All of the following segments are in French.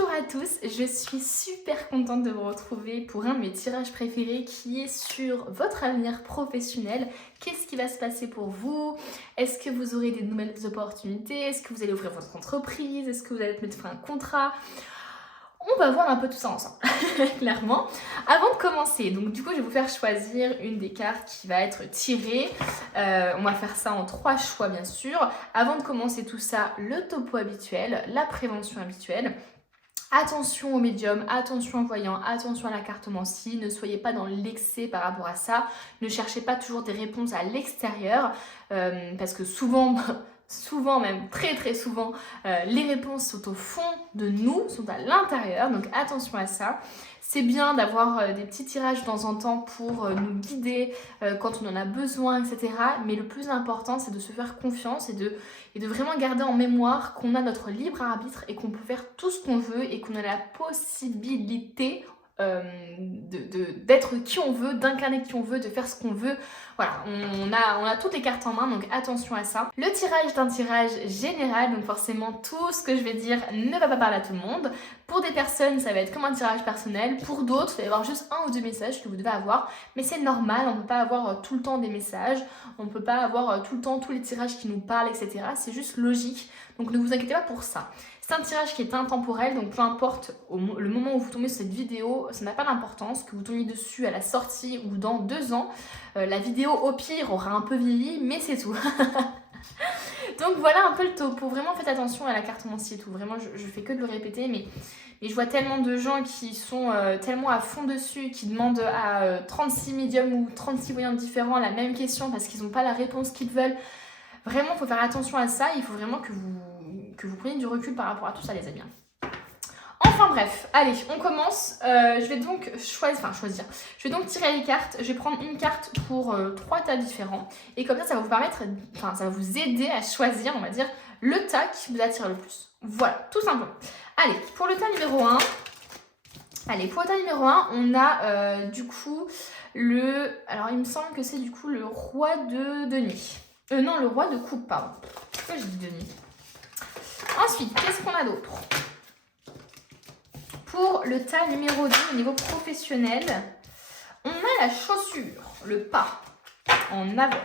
Bonjour à tous, je suis super contente de vous retrouver pour un de mes tirages préférés qui est sur votre avenir professionnel. Qu'est-ce qui va se passer pour vous? Est-ce que vous aurez des nouvelles opportunités? Est-ce que vous allez ouvrir votre entreprise? Est-ce que vous allez mettre fin à un contrat? On va voir un peu tout ça ensemble, clairement. Avant de commencer, donc du coup je vais vous faire choisir une des cartes qui va être tirée. On va faire ça en 3 choix bien sûr. Avant de commencer tout ça, le topo habituel, la prévention habituelle. Attention aux médiums, attention aux voyants, attention à la cartomancie, ne soyez pas dans l'excès par rapport à ça, ne cherchez pas toujours des réponses à l'extérieur, parce que souvent, même très souvent, les réponses sont au fond de nous, sont à l'intérieur, donc attention à ça. C'est bien d'avoir des petits tirages de temps en temps pour nous guider quand on en a besoin, etc. Mais le plus important, c'est de se faire confiance et de vraiment garder en mémoire qu'on a notre libre arbitre et qu'on peut faire tout ce qu'on veut et qu'on a la possibilité d'être qui on veut, d'incarner qui on veut, de faire ce qu'on veut. Voilà, on a toutes les cartes en main, donc attention à ça. Le tirage est un tirage général, donc forcément tout ce que je vais dire ne va pas parler à tout le monde. Pour des personnes, ça va être comme un tirage personnel. Pour d'autres, il va y avoir juste 1 ou 2 messages que vous devez avoir. Mais c'est normal, on ne peut pas avoir tout le temps des messages. On ne peut pas avoir tout le temps tous les tirages qui nous parlent, etc. C'est juste logique. Donc ne vous inquiétez pas pour ça. C'est un tirage qui est intemporel, donc peu importe le moment où vous tombez sur cette vidéo, ça n'a pas d'importance. Que vous tombiez dessus à la sortie ou dans 2 ans, la vidéo au pire aura un peu vieilli, mais c'est tout. Donc voilà un peu le topo. Vraiment faites attention à la cartomancie et tout. Vraiment, je fais que de le répéter, mais je vois tellement de gens qui sont tellement à fond dessus, qui demandent à 36 médiums ou 36 voyants différents la même question parce qu'ils n'ont pas la réponse qu'ils veulent. Vraiment, il faut faire attention à ça. Il faut vraiment que vous preniez du recul par rapport à tout ça, les amis. Enfin bref, allez, on commence. Je vais donc choisir. Je vais donc tirer les cartes. Je vais prendre une carte pour 3 tas différents. Et comme ça va vous permettre, ça va vous aider à choisir, on va dire, le tas qui vous attire le plus. Voilà, tout simplement. Allez, pour le tas numéro 1. On a du coup alors il me semble que c'est du coup le roi de denier. Non, le roi de coupe, pardon. Pourquoi j'ai dit denier? Ensuite, qu'est-ce qu'on a d'autre? Pour le tas numéro 2 au niveau professionnel, on a la chaussure, le pas en avant.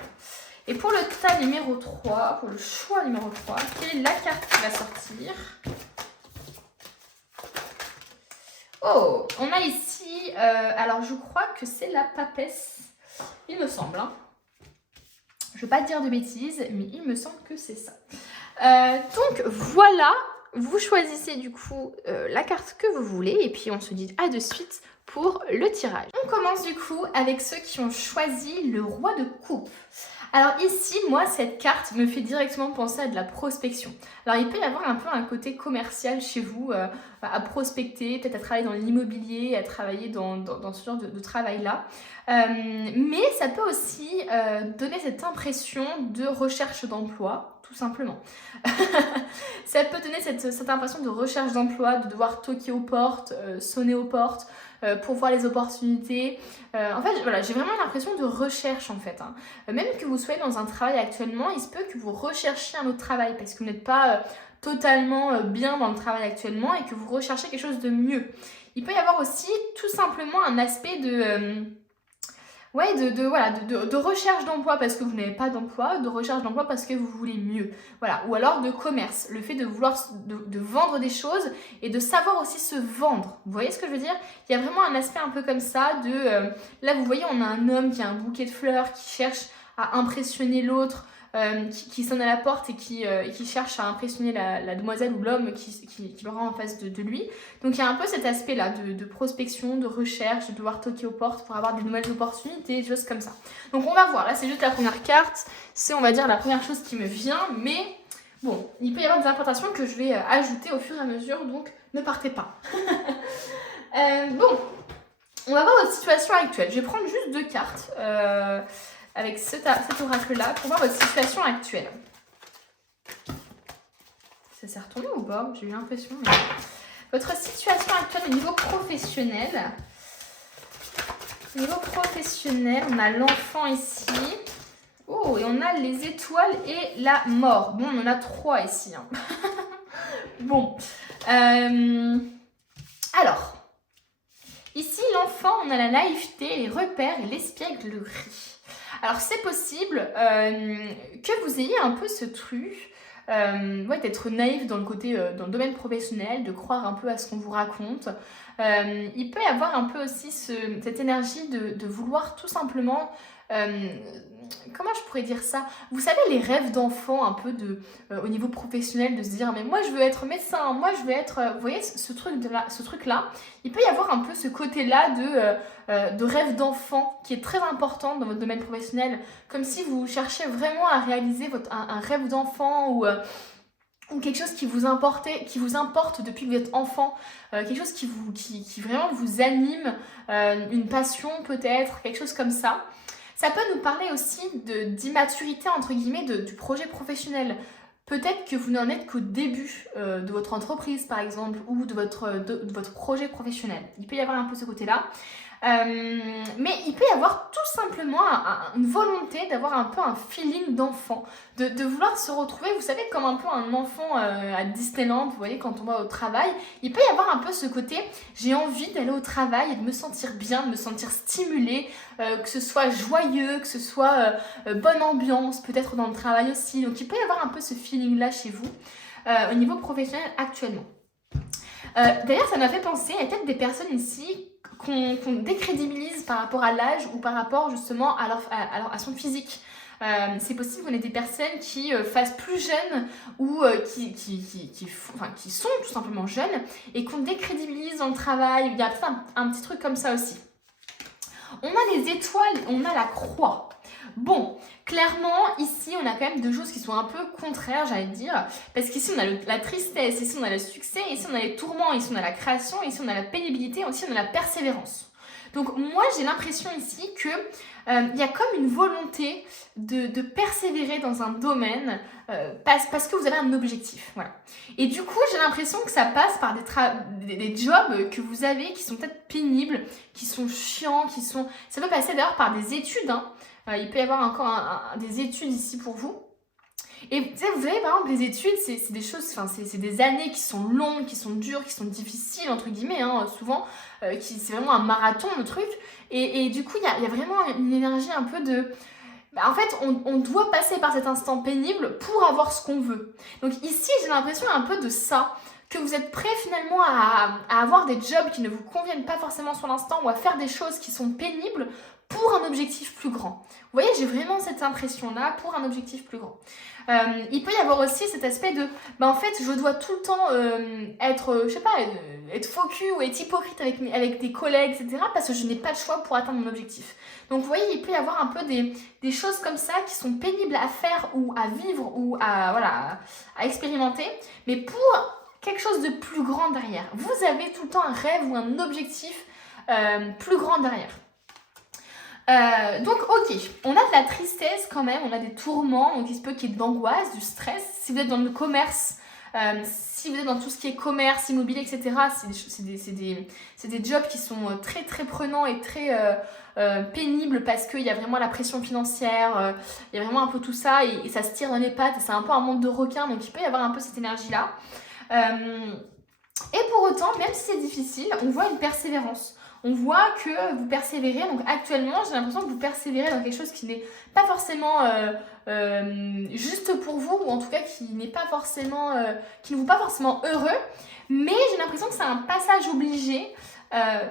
Et pour le tas numéro 3, pour le choix numéro 3, quelle est la carte qui va sortir? Oh, on a ici, alors je crois que c'est la papesse, il me semble. Hein. Je ne veux pas dire de bêtises, mais il me semble que c'est ça. Donc voilà, vous choisissez du coup la carte que vous voulez et puis on se dit à de suite pour le tirage. On commence du coup avec ceux qui ont choisi le roi de coupe. Alors ici, moi, cette carte me fait directement penser à de la prospection. Alors il peut y avoir un peu un côté commercial chez vous, à prospecter, peut-être à travailler dans l'immobilier, à travailler dans ce genre de travail-là. Mais ça peut aussi donner cette impression de recherche d'emploi, tout simplement. Ça peut donner cette impression de recherche d'emploi, de devoir toquer aux portes, sonner aux portes, pour voir les opportunités. En fait, voilà, j'ai vraiment l'impression de recherche en fait. Hein. Même que vous soyez dans un travail actuellement, il se peut que vous recherchiez un autre travail parce que vous n'êtes pas totalement bien dans le travail actuellement et que vous recherchez quelque chose de mieux. Il peut y avoir aussi tout simplement un aspect de recherche d'emploi parce que vous n'avez pas d'emploi, de recherche d'emploi parce que vous voulez mieux. Voilà. Ou alors de commerce, le fait de vouloir de vendre des choses et de savoir aussi se vendre. Vous voyez ce que je veux dire? Il y a vraiment un aspect un peu comme ça de... là, vous voyez, on a un homme qui a un bouquet de fleurs, qui cherche à impressionner l'autre, qui sonne à la porte et qui cherche à impressionner la demoiselle ou l'homme qui le rend en face de lui. Donc il y a un peu cet aspect-là de prospection, de recherche, de devoir toquer aux portes pour avoir des nouvelles opportunités, des choses comme ça. Donc on va voir, là c'est juste la première carte, c'est on va dire la première chose qui me vient, mais bon, il peut y avoir des interprétations que je vais ajouter au fur et à mesure, donc ne partez pas. Bon, on va voir votre situation actuelle. Je vais prendre juste 2 cartes. Avec cet oracle-là pour voir votre situation actuelle. Ça s'est retourné ou pas? J'ai eu l'impression. Mais... Votre situation actuelle au niveau professionnel. Au niveau professionnel, on a l'enfant ici. Oh, et on a les étoiles et la mort. Bon, on en a 3 ici. Hein. Bon. Alors, ici, l'enfant, on a la naïveté, les repères et l'espièglerie. Alors, c'est possible que vous ayez un peu ce truc d'être naïf dans le domaine professionnel, de croire un peu à ce qu'on vous raconte. Il peut y avoir un peu aussi cette énergie de vouloir tout simplement... comment je pourrais dire ça? Vous savez, les rêves d'enfant un peu au niveau professionnel, de se dire mais moi je veux être médecin, moi je veux être... vous voyez ce truc-là, il peut y avoir un peu ce côté-là de rêve d'enfant qui est très important dans votre domaine professionnel, comme si vous cherchiez vraiment à réaliser un rêve d'enfant ou quelque chose qui vous importe depuis que vous êtes enfant, quelque chose qui vraiment vous anime, une passion peut-être, quelque chose comme ça. Ça peut nous parler aussi d'immaturité, entre guillemets, du projet professionnel. Peut-être que vous n'en êtes qu'au début de votre entreprise, par exemple, ou de votre projet professionnel. Il peut y avoir un peu ce côté-là. Mais il peut y avoir tout simplement une volonté d'avoir un peu un feeling d'enfant, de vouloir se retrouver, vous savez, comme un peu un enfant à Disneyland, vous voyez, quand on va au travail, il peut y avoir un peu ce côté, j'ai envie d'aller au travail et de me sentir bien, de me sentir stimulée, que ce soit joyeux, que ce soit bonne ambiance, peut-être dans le travail aussi, donc il peut y avoir un peu ce feeling-là chez vous, au niveau professionnel actuellement. D'ailleurs, ça m'a fait penser, il y a peut-être des personnes ici qu'on décrédibilise par rapport à l'âge ou par rapport justement à son physique. C'est possible qu'on ait des personnes qui fassent plus jeunes ou qui sont tout simplement jeunes et qu'on décrédibilise dans le travail. Il y a peut-être un petit truc comme ça aussi. On a les étoiles, on a la croix. Bon, clairement, ici, on a quand même deux choses qui sont un peu contraires, j'allais dire. Parce qu'ici, on a la tristesse, ici, on a le succès, ici, on a les tourments, ici, on a la création, ici, on a la pénibilité, ici, on a la persévérance. Donc, moi, j'ai l'impression ici que il y a comme une volonté de persévérer dans un domaine parce que vous avez un objectif. Voilà. Et du coup, j'ai l'impression que ça passe par des jobs que vous avez qui sont peut-être pénibles, qui sont chiants, ça peut passer d'ailleurs par des études, hein. Il peut y avoir encore des études ici pour vous. Et vous avez par exemple des études, c'est des choses, c'est des années qui sont longues, qui sont dures, qui sont difficiles, entre guillemets, hein, souvent. C'est vraiment un marathon, le truc. Et du coup, il y a vraiment une énergie un peu de... En fait, on doit passer par cet instant pénible pour avoir ce qu'on veut. Donc ici, j'ai l'impression un peu de ça, que vous êtes prêt finalement à avoir des jobs qui ne vous conviennent pas forcément sur l'instant ou à faire des choses qui sont pénibles pour un objectif plus grand. Vous voyez, j'ai vraiment cette impression-là pour un objectif plus grand. Il peut y avoir aussi cet aspect de, en fait, je dois tout le temps être, être faux cul ou être hypocrite avec des collègues, etc. parce que je n'ai pas le choix pour atteindre mon objectif. Donc, vous voyez, il peut y avoir un peu des choses comme ça qui sont pénibles à faire ou à vivre ou à expérimenter, mais pour quelque chose de plus grand derrière. Vous avez tout le temps un rêve ou un objectif plus grand derrière. Donc ok, on a de la tristesse quand même, on a des tourments, donc il se peut qu'il y ait de l'angoisse, du stress. Si vous êtes dans le commerce, si vous êtes dans tout ce qui est commerce, immobilier, etc., c'est des jobs qui sont très très prenants et très pénibles parce qu'il y a vraiment la pression financière, il y a vraiment un peu tout ça et ça se tire dans les pattes, c'est un peu un monde de requins, donc il peut y avoir un peu cette énergie-là. Et pour autant, même si c'est difficile, on voit une persévérance. On voit que vous persévérez, donc actuellement j'ai l'impression que vous persévérez dans quelque chose qui n'est pas forcément juste pour vous, ou en tout cas qui n'est pas forcément, qui ne vous pas forcément heureux, mais j'ai l'impression que c'est un passage obligé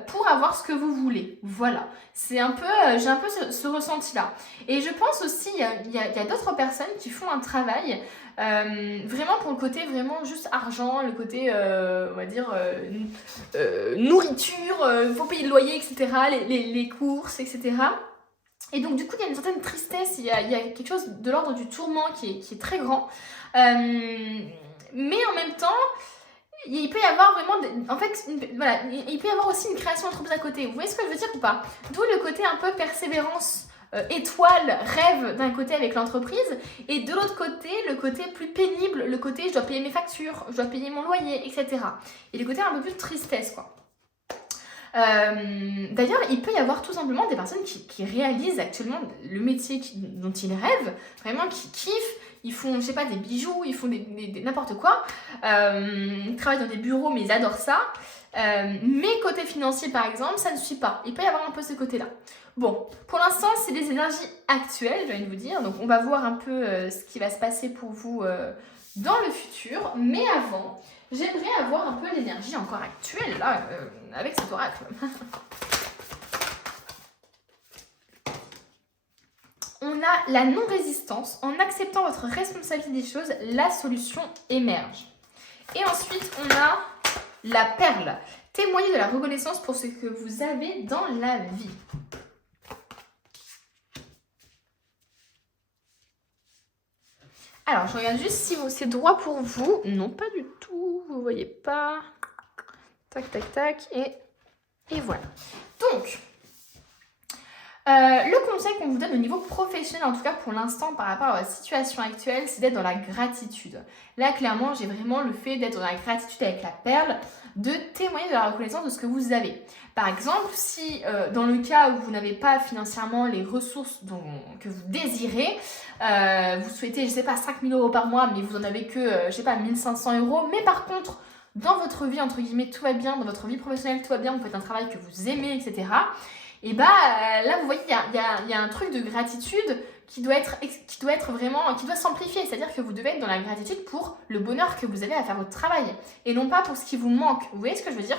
pour avoir ce que vous voulez. Voilà, c'est un peu, j'ai un peu ce ressenti-là. Et je pense aussi, il y a d'autres personnes qui font un travail vraiment pour le côté vraiment juste argent, le côté on va dire nourriture, faut payer le loyer, etc., les courses, etc. Et donc du coup il y a une certaine tristesse, il y a quelque chose de l'ordre du tourment qui est très grand, mais en même temps il peut y avoir vraiment, il peut y avoir aussi une création d'entreprise à côté. Vous voyez ce que je veux dire ou pas? D'où le côté un peu persévérance, étoile, rêve d'un côté avec l'entreprise, et de l'autre côté, le côté plus pénible, le côté je dois payer mes factures, je dois payer mon loyer, etc. Et le côté un peu plus de tristesse, quoi. D'ailleurs, il peut y avoir tout simplement des personnes qui réalisent actuellement le métier dont ils rêvent, vraiment qui kiffent. Ils font, je sais pas, des bijoux, ils font n'importe quoi. Ils travaillent dans des bureaux, mais ils adorent ça. Mais côté financier par exemple, ça ne suit pas. Il peut y avoir un peu ce côté-là. Bon, pour l'instant, c'est des énergies actuelles, j'ai envie de vous dire. Donc, on va voir un peu ce qui va se passer pour vous dans le futur. Mais avant, j'aimerais avoir un peu l'énergie encore actuelle, là, avec cet oracle. On a la non-résistance. En acceptant votre responsabilité des choses, la solution émerge. Et ensuite, on a la perle. Témoignez de la reconnaissance pour ce que vous avez dans la vie. Alors, je regarde juste si c'est droit pour vous. Non, pas du tout. Vous voyez pas. Tac, tac, tac. Et voilà. Donc, le conseil qu'on vous donne au niveau professionnel, en tout cas pour l'instant par rapport à votre situation actuelle, c'est d'être dans la gratitude. Là, clairement, j'ai vraiment le fait d'être dans la gratitude avec la perle, de témoigner de la reconnaissance de ce que vous avez. Par exemple, si dans le cas où vous n'avez pas financièrement les ressources que vous désirez, vous souhaitez, je ne sais pas, 5 000 € par mois, mais vous en avez que, je ne sais pas, 1 500 €, mais par contre, dans votre vie, entre guillemets, tout va bien, dans votre vie professionnelle, tout va bien, vous faites un travail que vous aimez, etc., et bah là, vous voyez, il y a un truc de gratitude qui doit s'amplifier. C'est-à-dire que vous devez être dans la gratitude pour le bonheur que vous avez à faire votre travail et non pas pour ce qui vous manque. Vous voyez ce que je veux dire?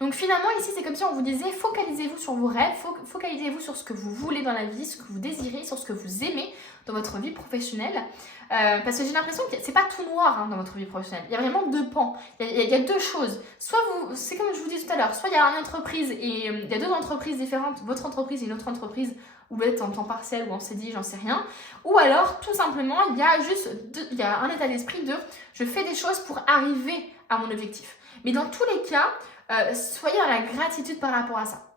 Donc finalement, ici, c'est comme si on vous disait, focalisez-vous sur vos rêves, focalisez-vous sur ce que vous voulez dans la vie, ce que vous désirez, sur ce que vous aimez dans votre vie professionnelle. Parce que j'ai l'impression que c'est pas tout noir dans votre vie professionnelle. Il y a vraiment deux pans. Il y a deux choses. Soit c'est comme je vous disais tout à l'heure, soit il y a une entreprise et il y a deux entreprises différentes, votre entreprise et une autre entreprise, ou vous êtes en temps partiel ou en CDI, j'en sais rien. Ou alors, tout simplement, il y a un état d'esprit de je fais des choses pour arriver à mon objectif. Mais dans tous les cas, soyez dans la gratitude par rapport à ça.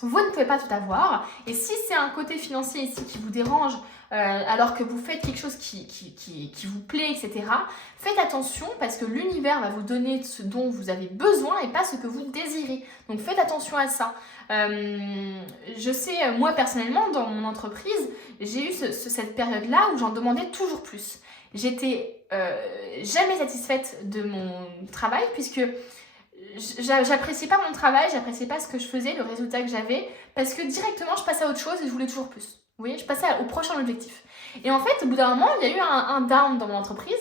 Vous ne pouvez pas tout avoir. Et si c'est un côté financier ici qui vous dérange, alors que vous faites quelque chose qui vous plaît, etc., faites attention parce que l'univers va vous donner ce dont vous avez besoin et pas ce que vous désirez. Donc faites attention à ça. Je sais, moi personnellement, dans mon entreprise, j'ai eu cette période-là où j'en demandais toujours plus. J'étais jamais satisfaite de mon travail puisque j'appréciais pas mon travail, j'appréciais pas ce que je faisais, le résultat que j'avais, parce que directement je passais à autre chose et je voulais toujours plus. Vous voyez, je passais au prochain objectif. Et en fait, au bout d'un moment, il y a eu un down dans mon entreprise,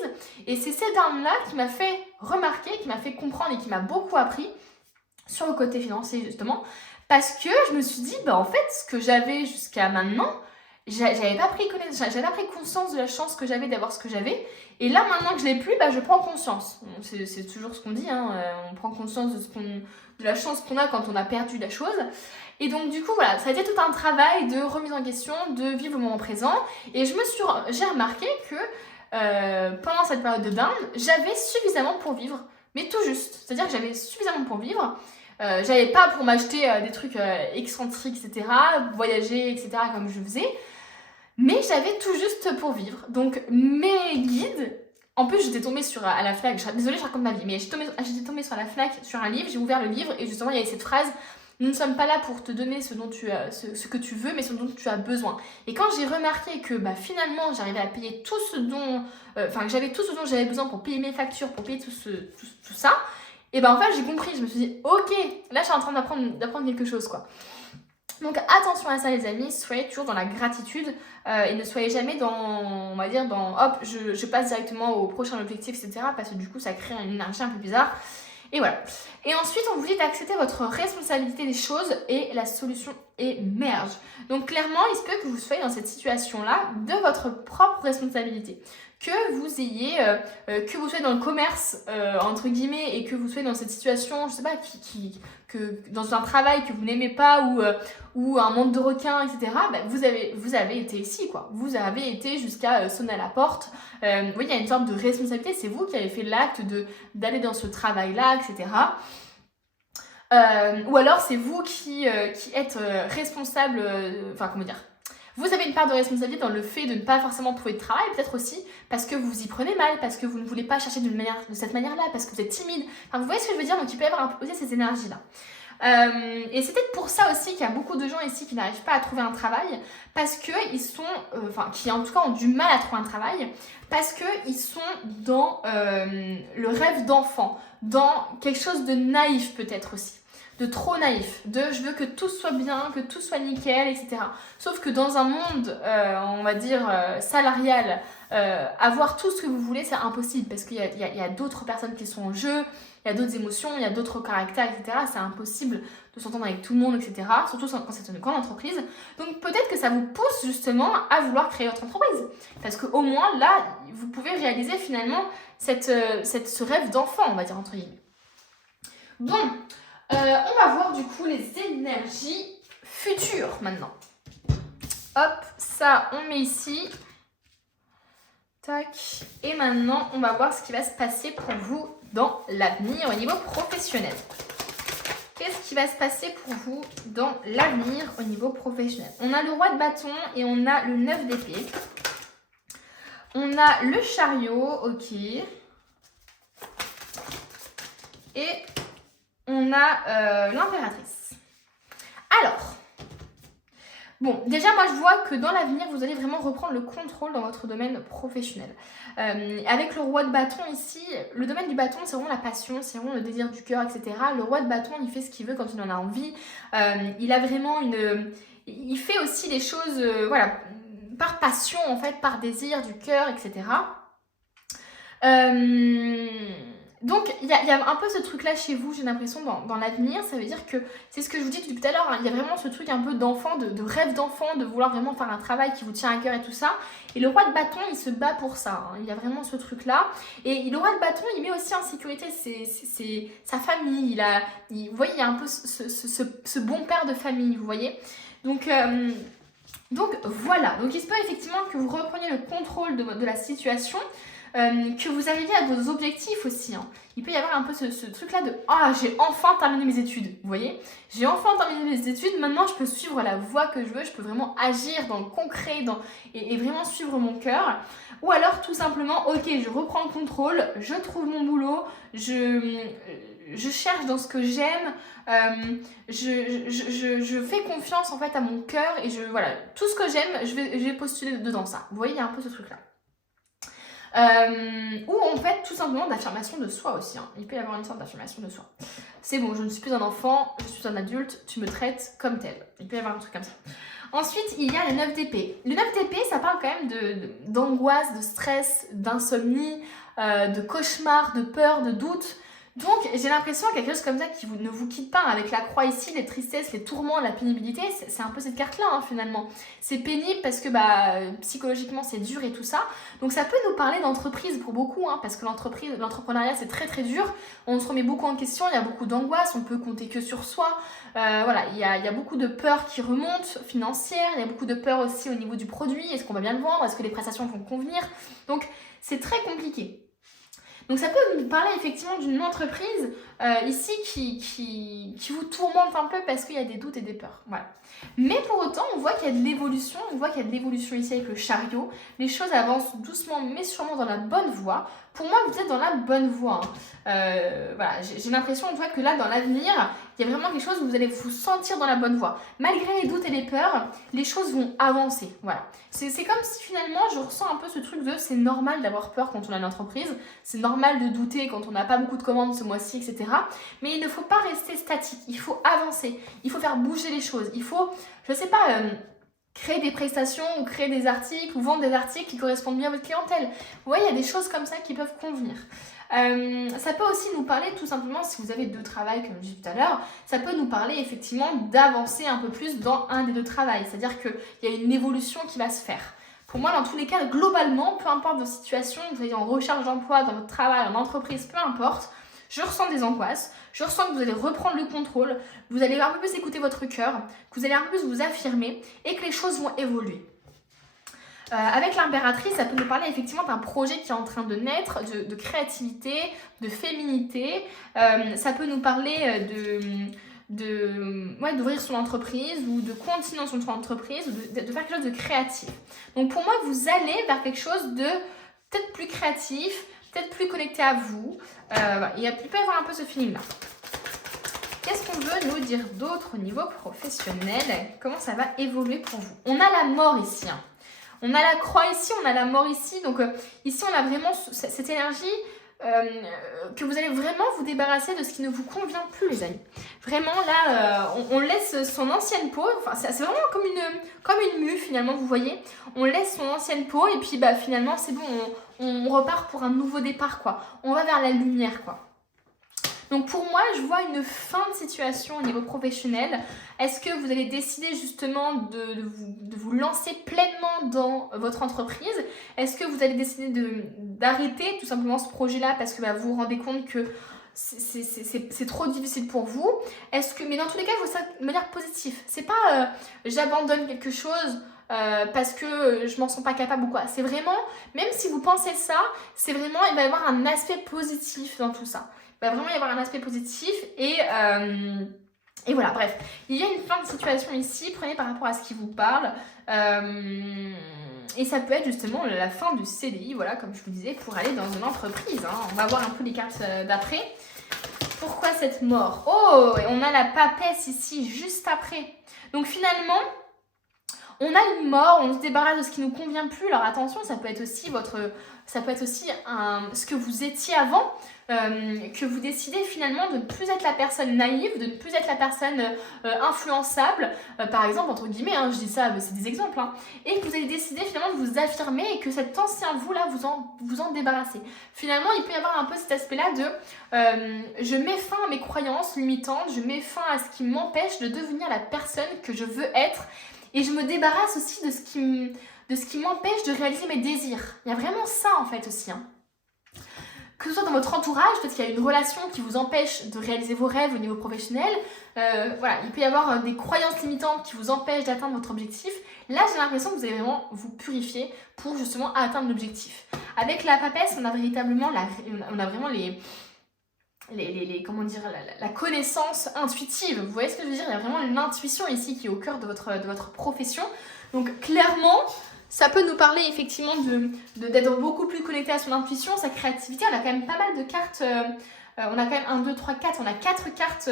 et c'est ce down-là qui m'a fait remarquer, qui m'a fait comprendre et qui m'a beaucoup appris sur le côté financier justement, parce que je me suis dit, en fait, ce que j'avais jusqu'à maintenant, j'avais pas pris conscience de la chance que j'avais d'avoir ce que j'avais. Et là, maintenant que je l'ai plus, je prends conscience. C'est toujours ce qu'on dit, on prend conscience de la chance qu'on a quand on a perdu la chose. Et donc, du coup, voilà, ça a été tout un travail de remise en question, de vivre le moment présent. Et j'ai remarqué que pendant cette période de down, j'avais suffisamment pour vivre, mais tout juste. C'est-à-dire que j'avais suffisamment pour vivre. J'avais pas pour m'acheter des trucs excentriques, etc., voyager, etc., comme je faisais. Mais j'avais tout juste pour vivre. Donc mes guides, en plus j'étais tombée à la FNAC, désolée je raconte ma vie, mais j'étais tombée sur la FNAC, sur un livre, j'ai ouvert le livre et justement il y avait cette phrase, nous ne sommes pas là pour te donner ce que tu veux, mais ce dont tu as besoin. Et quand j'ai remarqué que finalement j'arrivais à payer tout ce dont, que j'avais tout ce dont j'avais besoin pour payer mes factures, pour payer tout ça, et en fait j'ai compris, je me suis dit ok, là je suis en train d'apprendre quelque chose quoi. Donc attention à ça les amis, soyez toujours dans la gratitude et ne soyez jamais dans hop, je passe directement au prochain objectif, etc. Parce que du coup ça crée une énergie un peu bizarre. Et voilà. Et ensuite on vous dit d'accepter votre responsabilité des choses et la solution émerge. Donc clairement il se peut que vous soyez dans cette situation-là de votre propre responsabilité. Que vous ayez, que vous soyez dans le commerce, entre guillemets, et que vous soyez dans cette situation, je sais pas, que dans un travail que vous n'aimez pas ou un monde de requins, etc., vous avez été ici, quoi. Vous avez été jusqu'à sonner à la porte. Vous voyez, il y a une sorte de responsabilité, c'est vous qui avez fait l'acte d'aller dans ce travail-là, etc. Ou alors c'est vous qui êtes responsable, vous avez une part de responsabilité dans le fait de ne pas forcément trouver de travail, peut-être aussi parce que vous y prenez mal, parce que vous ne voulez pas chercher de cette manière-là, parce que vous êtes timide. Enfin, vous voyez ce que je veux dire? Donc il peut y avoir aussi ces énergies-là. Et c'est peut-être pour ça aussi qu'il y a beaucoup de gens ici qui n'arrivent pas à trouver un travail, parce qu'ils sont, qui en tout cas ont du mal à trouver un travail, parce qu'ils sont dans le rêve d'enfant, dans quelque chose de naïf peut-être aussi, de trop naïf, de je veux que tout soit bien, que tout soit nickel, etc. Sauf que dans un monde, on va dire, salarial, avoir tout ce que vous voulez, c'est impossible, parce qu'il y a d'autres personnes qui sont en jeu, il y a d'autres émotions, il y a d'autres caractères, etc. C'est impossible de s'entendre avec tout le monde, etc. Surtout quand c'est une grande entreprise. Donc peut-être que ça vous pousse justement à vouloir créer votre entreprise. Parce qu'au moins là, vous pouvez réaliser finalement ce rêve d'enfant, on va dire entre guillemets. Bon, on va voir du coup les énergies futures maintenant. Hop, ça on met ici. Tac. Et maintenant, on va voir ce qui va se passer pour vous dans l'avenir au niveau professionnel. Qu'est-ce qui va se passer pour vous dans l'avenir au niveau professionnel? On a le roi de bâton et on a le 9 d'épée. On a le chariot, ok. Et on a l'impératrice. Alors, bon, déjà moi je vois que dans l'avenir, vous allez vraiment reprendre le contrôle dans votre domaine professionnel. Avec le roi de bâton ici, le domaine du bâton, c'est vraiment la passion, c'est vraiment le désir du cœur, etc. Le roi de bâton, il fait ce qu'il veut quand il en a envie. Il a vraiment il fait aussi les choses, voilà, par passion en fait, par désir du cœur, etc. Donc, il y a un peu ce truc-là chez vous, j'ai l'impression, dans l'avenir. Ça veut dire que, c'est ce que je vous dis depuis tout à l'heure, hein, il y a vraiment ce truc un peu d'enfant, de rêve d'enfant, de vouloir vraiment faire un travail qui vous tient à cœur et tout ça. Et le roi de bâton, il se bat pour ça. Hein. Il y a vraiment ce truc-là. Et le roi de bâton, il met aussi en sécurité sa famille. Vous voyez, il y a un peu ce bon père de famille, vous voyez. Donc voilà. Donc, il se peut effectivement que vous repreniez le contrôle de la situation. Que vous arriviez à vos objectifs aussi. Hein. Il peut y avoir un peu ce truc-là de « Ah, j'ai enfin terminé mes études ». Vous voyez, j'ai enfin terminé mes études, maintenant je peux suivre la voie que je veux, je peux vraiment agir dans le concret et vraiment suivre mon cœur. Ou alors tout simplement, ok, je reprends le contrôle, je trouve mon boulot, je cherche dans ce que j'aime, je fais confiance en fait à mon cœur et voilà, tout ce que j'aime, je vais postuler dedans ça. Vous voyez, il y a un peu ce truc-là. Ou en fait tout simplement d'affirmation de soi aussi, hein. Il peut y avoir une sorte d'affirmation de soi. C'est bon, je ne suis plus un enfant, je suis un adulte, tu me traites comme tel. Il peut y avoir un truc comme ça. Ensuite, il y a le 9 d'épée. Le 9 d'épée, ça parle quand même d'angoisse, de stress, d'insomnie, de cauchemar, de peur, de doute. Donc, j'ai l'impression quelque chose comme ça qui ne vous quitte pas. Avec la croix ici, les tristesses, les tourments, la pénibilité, c'est un peu cette carte-là, hein, finalement. C'est pénible parce que psychologiquement, c'est dur et tout ça. Donc, ça peut nous parler d'entreprise pour beaucoup, hein, parce que l'entrepreneuriat, c'est très, très dur. On se remet beaucoup en question, il y a beaucoup d'angoisse, on peut compter que sur soi. Voilà, il y a beaucoup de peurs qui remontent, financières. Il y a beaucoup de peurs aussi au niveau du produit. Est-ce qu'on va bien le vendre? Est-ce que les prestations vont convenir? Donc, c'est très compliqué. Donc ça peut nous parler effectivement d'une entreprise ici qui vous tourmente un peu parce qu'il y a des doutes et des peurs. Voilà. Mais pour autant, on voit qu'il y a de l'évolution, ici avec le chariot. Les choses avancent doucement mais sûrement dans la bonne voie. Pour moi, vous êtes dans la bonne voie. Hein. Voilà, j'ai l'impression que là, dans l'avenir, il y a vraiment quelque chose où vous allez vous sentir dans la bonne voie. Malgré les doutes et les peurs, les choses vont avancer. Voilà. C'est comme si finalement, je ressens un peu ce truc de c'est normal d'avoir peur quand on a une entreprise, c'est normal de douter quand on n'a pas beaucoup de commandes ce mois-ci, etc. Mais il ne faut pas rester statique, il faut avancer, il faut faire bouger les choses, il faut, je sais pas... créer des prestations ou créer des articles ou vendre des articles qui correspondent bien à votre clientèle. Vous voyez, il y a des choses comme ça qui peuvent convenir. Ça peut aussi nous parler tout simplement, si vous avez deux travails comme je disais tout à l'heure, ça peut nous parler effectivement d'avancer un peu plus dans un des deux travails. C'est-à-dire qu'il y a une évolution qui va se faire. Pour moi, dans tous les cas, globalement, peu importe vos situations, que vous soyez en recherche d'emploi, dans votre travail, en entreprise, peu importe, je ressens des angoisses, je ressens que vous allez reprendre le contrôle, vous allez un peu plus écouter votre cœur, que vous allez un peu plus vous affirmer et que les choses vont évoluer. Avec l'impératrice, ça peut nous parler effectivement d'un projet qui est en train de naître, de créativité, de féminité. Ça peut nous parler d'ouvrir son entreprise ou de continuer dans son entreprise ou de faire quelque chose de créatif. Donc pour moi, vous allez vers quelque chose de peut-être plus créatif, peut-être plus connecté à vous. Il peut y avoir un peu ce feeling-là. Qu'est-ce qu'on veut peut nous dire d'autre au niveau professionnel? Comment ça va évoluer pour vous? On a la mort ici. Hein. On a la croix ici, on a la mort ici. Donc ici, on a vraiment cette énergie que vous allez vraiment vous débarrasser de ce qui ne vous convient plus, les amis. Vraiment, là, on laisse son ancienne peau. Enfin, c'est vraiment comme une mue, finalement, vous voyez. On laisse son ancienne peau et puis, finalement, c'est bon, on repart pour un nouveau départ, quoi. On va vers la lumière, quoi. Donc pour moi, je vois une fin de situation au niveau professionnel. Est-ce que vous allez décider justement de vous lancer pleinement dans votre entreprise? Est-ce que vous allez décider d'arrêter tout simplement ce projet-là parce que vous vous rendez compte que c'est trop difficile pour vous? Mais dans tous les cas, il faut ça de manière positive. C'est pas j'abandonne quelque chose parce que je m'en sens pas capable ou quoi. C'est vraiment, même si vous pensez ça, c'est vraiment, il va y avoir un aspect positif dans tout ça. Il va vraiment y avoir un aspect positif et voilà, bref. Il y a une fin de situation ici, prenez par rapport à ce qui vous parle. Et ça peut être justement la fin du CDI, voilà, comme je vous disais, pour aller dans une entreprise. Hein. On va voir un peu les cartes d'après. Pourquoi cette mort? Oh, et on a la papesse ici, juste après. Donc finalement, on a une mort, on se débarrasse de ce qui ne nous convient plus. Alors attention, ça peut être aussi ce que vous étiez avant. Que vous décidez finalement de ne plus être la personne naïve, de ne plus être la personne influençable, par exemple, entre guillemets, hein, je dis ça, c'est des exemples, hein, et que vous allez décider finalement de vous affirmer et que cet ancien vous-là, vous en débarrassez. Finalement, il peut y avoir un peu cet aspect-là de je mets fin à mes croyances limitantes, je mets fin à ce qui m'empêche de devenir la personne que je veux être, et je me débarrasse aussi de ce qui m'empêche de réaliser mes désirs. Il y a vraiment ça en fait aussi, hein. Que ce soit dans votre entourage, peut-être qu'il y a une relation qui vous empêche de réaliser vos rêves au niveau professionnel. Voilà, il peut y avoir des croyances limitantes qui vous empêchent d'atteindre votre objectif. Là, j'ai l'impression que vous allez vraiment vous purifier pour justement atteindre l'objectif. Avec la papesse, on a véritablement comment dire, la connaissance intuitive. Vous voyez ce que je veux dire? Il y a vraiment une intuition ici qui est au cœur de votre profession. Donc clairement, ça peut nous parler effectivement d'être beaucoup plus connecté à son intuition, sa créativité. On a quand même pas mal de cartes, on a quand même 1, 2, 3, 4, on a 4 cartes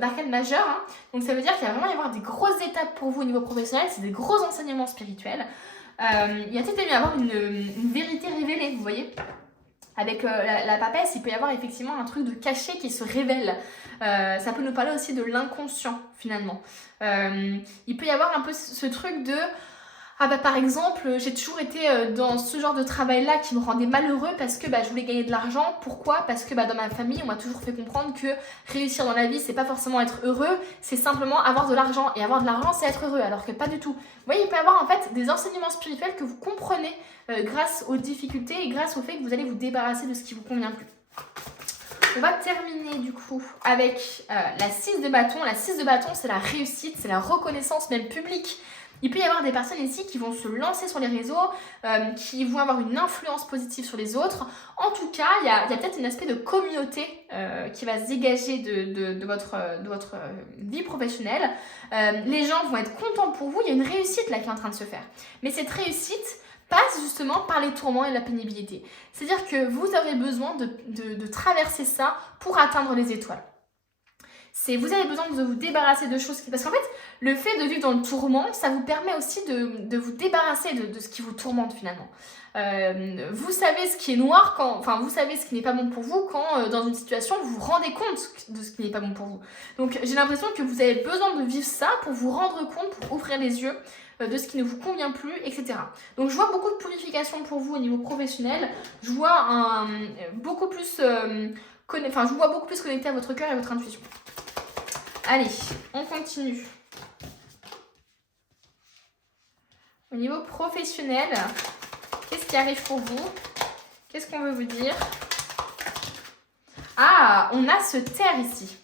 d'arcane majeures. Hein. Donc ça veut dire qu'il va vraiment y avoir des grosses étapes pour vous au niveau professionnel, c'est des gros enseignements spirituels. Il y a peut-être y avoir une vérité révélée, vous voyez. Avec la papesse, il peut y avoir effectivement un truc de caché qui se révèle. Ça peut nous parler aussi de l'inconscient finalement. Il peut y avoir un peu ce truc de... par exemple, j'ai toujours été dans ce genre de travail-là qui me rendait malheureux parce que je voulais gagner de l'argent. Pourquoi? Parce que dans ma famille, on m'a toujours fait comprendre que réussir dans la vie, c'est pas forcément être heureux, c'est simplement avoir de l'argent. Et avoir de l'argent, c'est être heureux, alors que pas du tout. Vous voyez, il peut y avoir en fait des enseignements spirituels que vous comprenez grâce aux difficultés et grâce au fait que vous allez vous débarrasser de ce qui vous convient plus. On va terminer du coup avec la 6 de bâton. La 6 de bâton, c'est la réussite, c'est la reconnaissance même publique. Il peut y avoir des personnes ici qui vont se lancer sur les réseaux, qui vont avoir une influence positive sur les autres. En tout cas, il y a peut-être un aspect de communauté qui va se dégager de votre vie professionnelle. Les gens vont être contents pour vous. Il y a une réussite là qui est en train de se faire. Mais cette réussite passe justement par les tourments et la pénibilité. C'est-à-dire que vous aurez besoin de traverser ça pour atteindre les étoiles. Vous avez besoin de vous débarrasser de choses. Parce qu'en fait, le fait de vivre dans le tourment, ça vous permet aussi de vous débarrasser de ce qui vous tourmente finalement. Vous savez ce qui est noir, vous savez ce qui n'est pas bon pour vous quand dans une situation, vous vous rendez compte de ce qui n'est pas bon pour vous. Donc j'ai l'impression que vous avez besoin de vivre ça pour vous rendre compte, pour ouvrir les yeux de ce qui ne vous convient plus, etc. Donc je vois beaucoup de purification pour vous au niveau professionnel. Je vois beaucoup plus connecté à votre cœur et à votre intuition. Allez, on continue. Au niveau professionnel, qu'est-ce qui arrive pour vous? Qu'est-ce qu'on veut vous dire? Ah, on a se taire ici.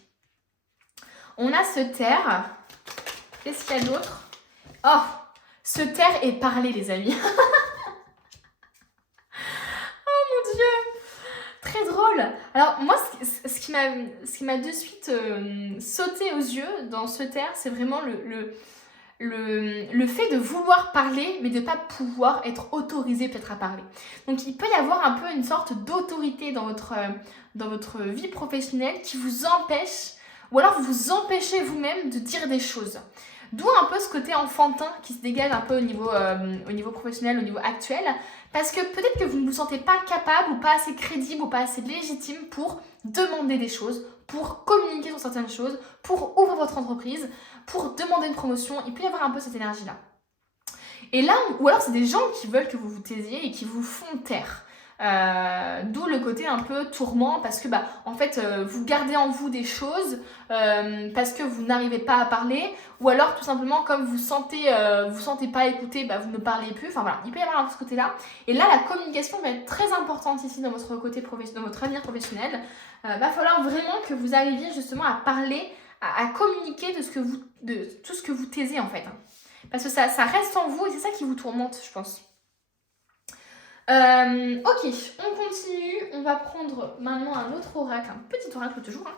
On a se taire. Qu'est-ce qu'il y a d'autre? Oh, se taire et parler, les amis. Oh mon Dieu! Très drôle. Alors moi, ce qui m'a de suite sauté aux yeux dans se taire, c'est vraiment le fait de vouloir parler, mais de ne pas pouvoir être autorisé peut-être à parler. Donc il peut y avoir un peu une sorte d'autorité dans votre vie professionnelle qui vous empêche ou alors vous empêchez vous-même de dire des choses. D'où un peu ce côté enfantin qui se dégage un peu au niveau professionnel, au niveau actuel, parce que peut-être que vous ne vous sentez pas capable ou pas assez crédible ou pas assez légitime pour demander des choses, pour communiquer sur certaines choses, pour ouvrir votre entreprise, pour demander une promotion. Il peut y avoir un peu cette énergie-là. Et là, ou alors c'est des gens qui veulent que vous vous taisiez et qui vous font taire. D'où le côté un peu tourment parce que en fait vous gardez en vous des choses parce que vous n'arrivez pas à parler ou alors tout simplement comme vous sentez pas écouté, vous ne parlez plus. Enfin voilà, il peut y avoir un peu ce côté là et là la communication va être très importante ici dans votre côté dans votre avenir professionnel. Va falloir vraiment que vous arriviez justement à parler, à communiquer de tout ce que vous taisez en fait, parce que ça reste en vous et c'est ça qui vous tourmente, je pense. Ok, on continue. On va prendre maintenant un autre oracle, un petit oracle toujours.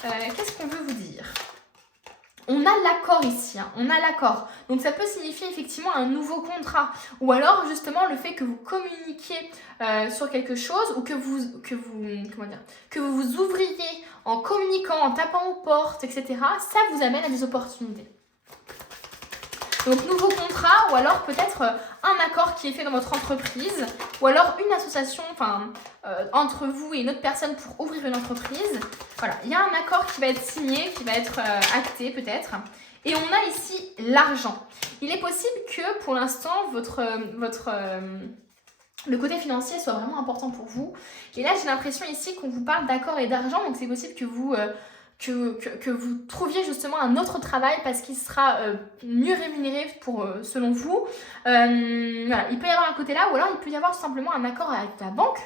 Qu'est-ce qu'on veut vous dire? On a l'accord ici, on a l'accord. Donc ça peut signifier effectivement un nouveau contrat. Ou alors justement le fait que vous communiquiez sur quelque chose ou que vous vous ouvriez en communiquant, en tapant aux portes, etc. Ça vous amène à des opportunités. Donc nouveau contrat ou alors peut-être un accord qui est fait dans votre entreprise ou alors une association entre vous et une autre personne pour ouvrir une entreprise. Voilà, il y a un accord qui va être signé, qui va être acté peut-être. Et on a ici l'argent. Il est possible que pour l'instant le côté financier soit vraiment important pour vous. Et là j'ai l'impression ici qu'on vous parle d'accord et d'argent, donc c'est possible que vous... que vous trouviez justement un autre travail parce qu'il sera mieux rémunéré selon vous. Voilà, il peut y avoir un côté là ou alors il peut y avoir tout simplement un accord avec la banque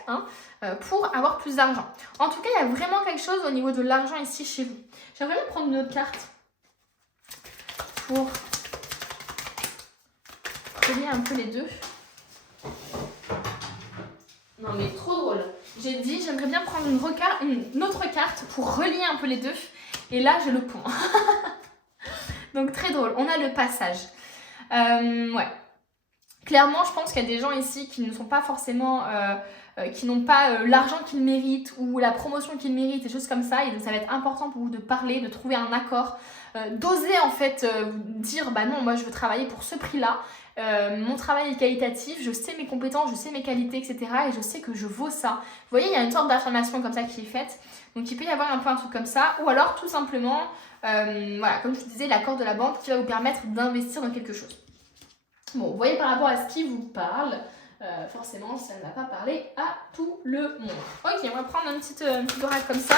pour avoir plus d'argent. En tout cas, il y a vraiment quelque chose au niveau de l'argent ici chez vous. J'aimerais bien prendre une autre carte pour relier un peu les deux. Non mais trop drôle. J'ai dit j'aimerais bien prendre une autre carte pour relier un peu les deux. Et là j'ai le pont. Donc très drôle. On a le passage. Ouais. Clairement je pense qu'il y a des gens ici qui ne sont pas forcément... qui n'ont pas l'argent qu'ils méritent ou la promotion qu'ils méritent, des choses comme ça. Et donc ça va être important pour vous de parler, de trouver un accord. D'oser en fait dire non moi je veux travailler pour ce prix-là. Mon travail est qualitatif, je sais mes compétences, je sais mes qualités, etc. Et je sais que je vaux ça. Vous voyez, il y a une sorte d'affirmation comme ça qui est faite. Donc il peut y avoir un peu un truc comme ça. Ou alors tout simplement, voilà, comme je vous disais, l'accord de la banque qui va vous permettre d'investir dans quelque chose. Bon, vous voyez par rapport à ce qui vous parle, forcément ça ne va pas parler à tout le monde. Ok, on va prendre un petit oracle comme ça.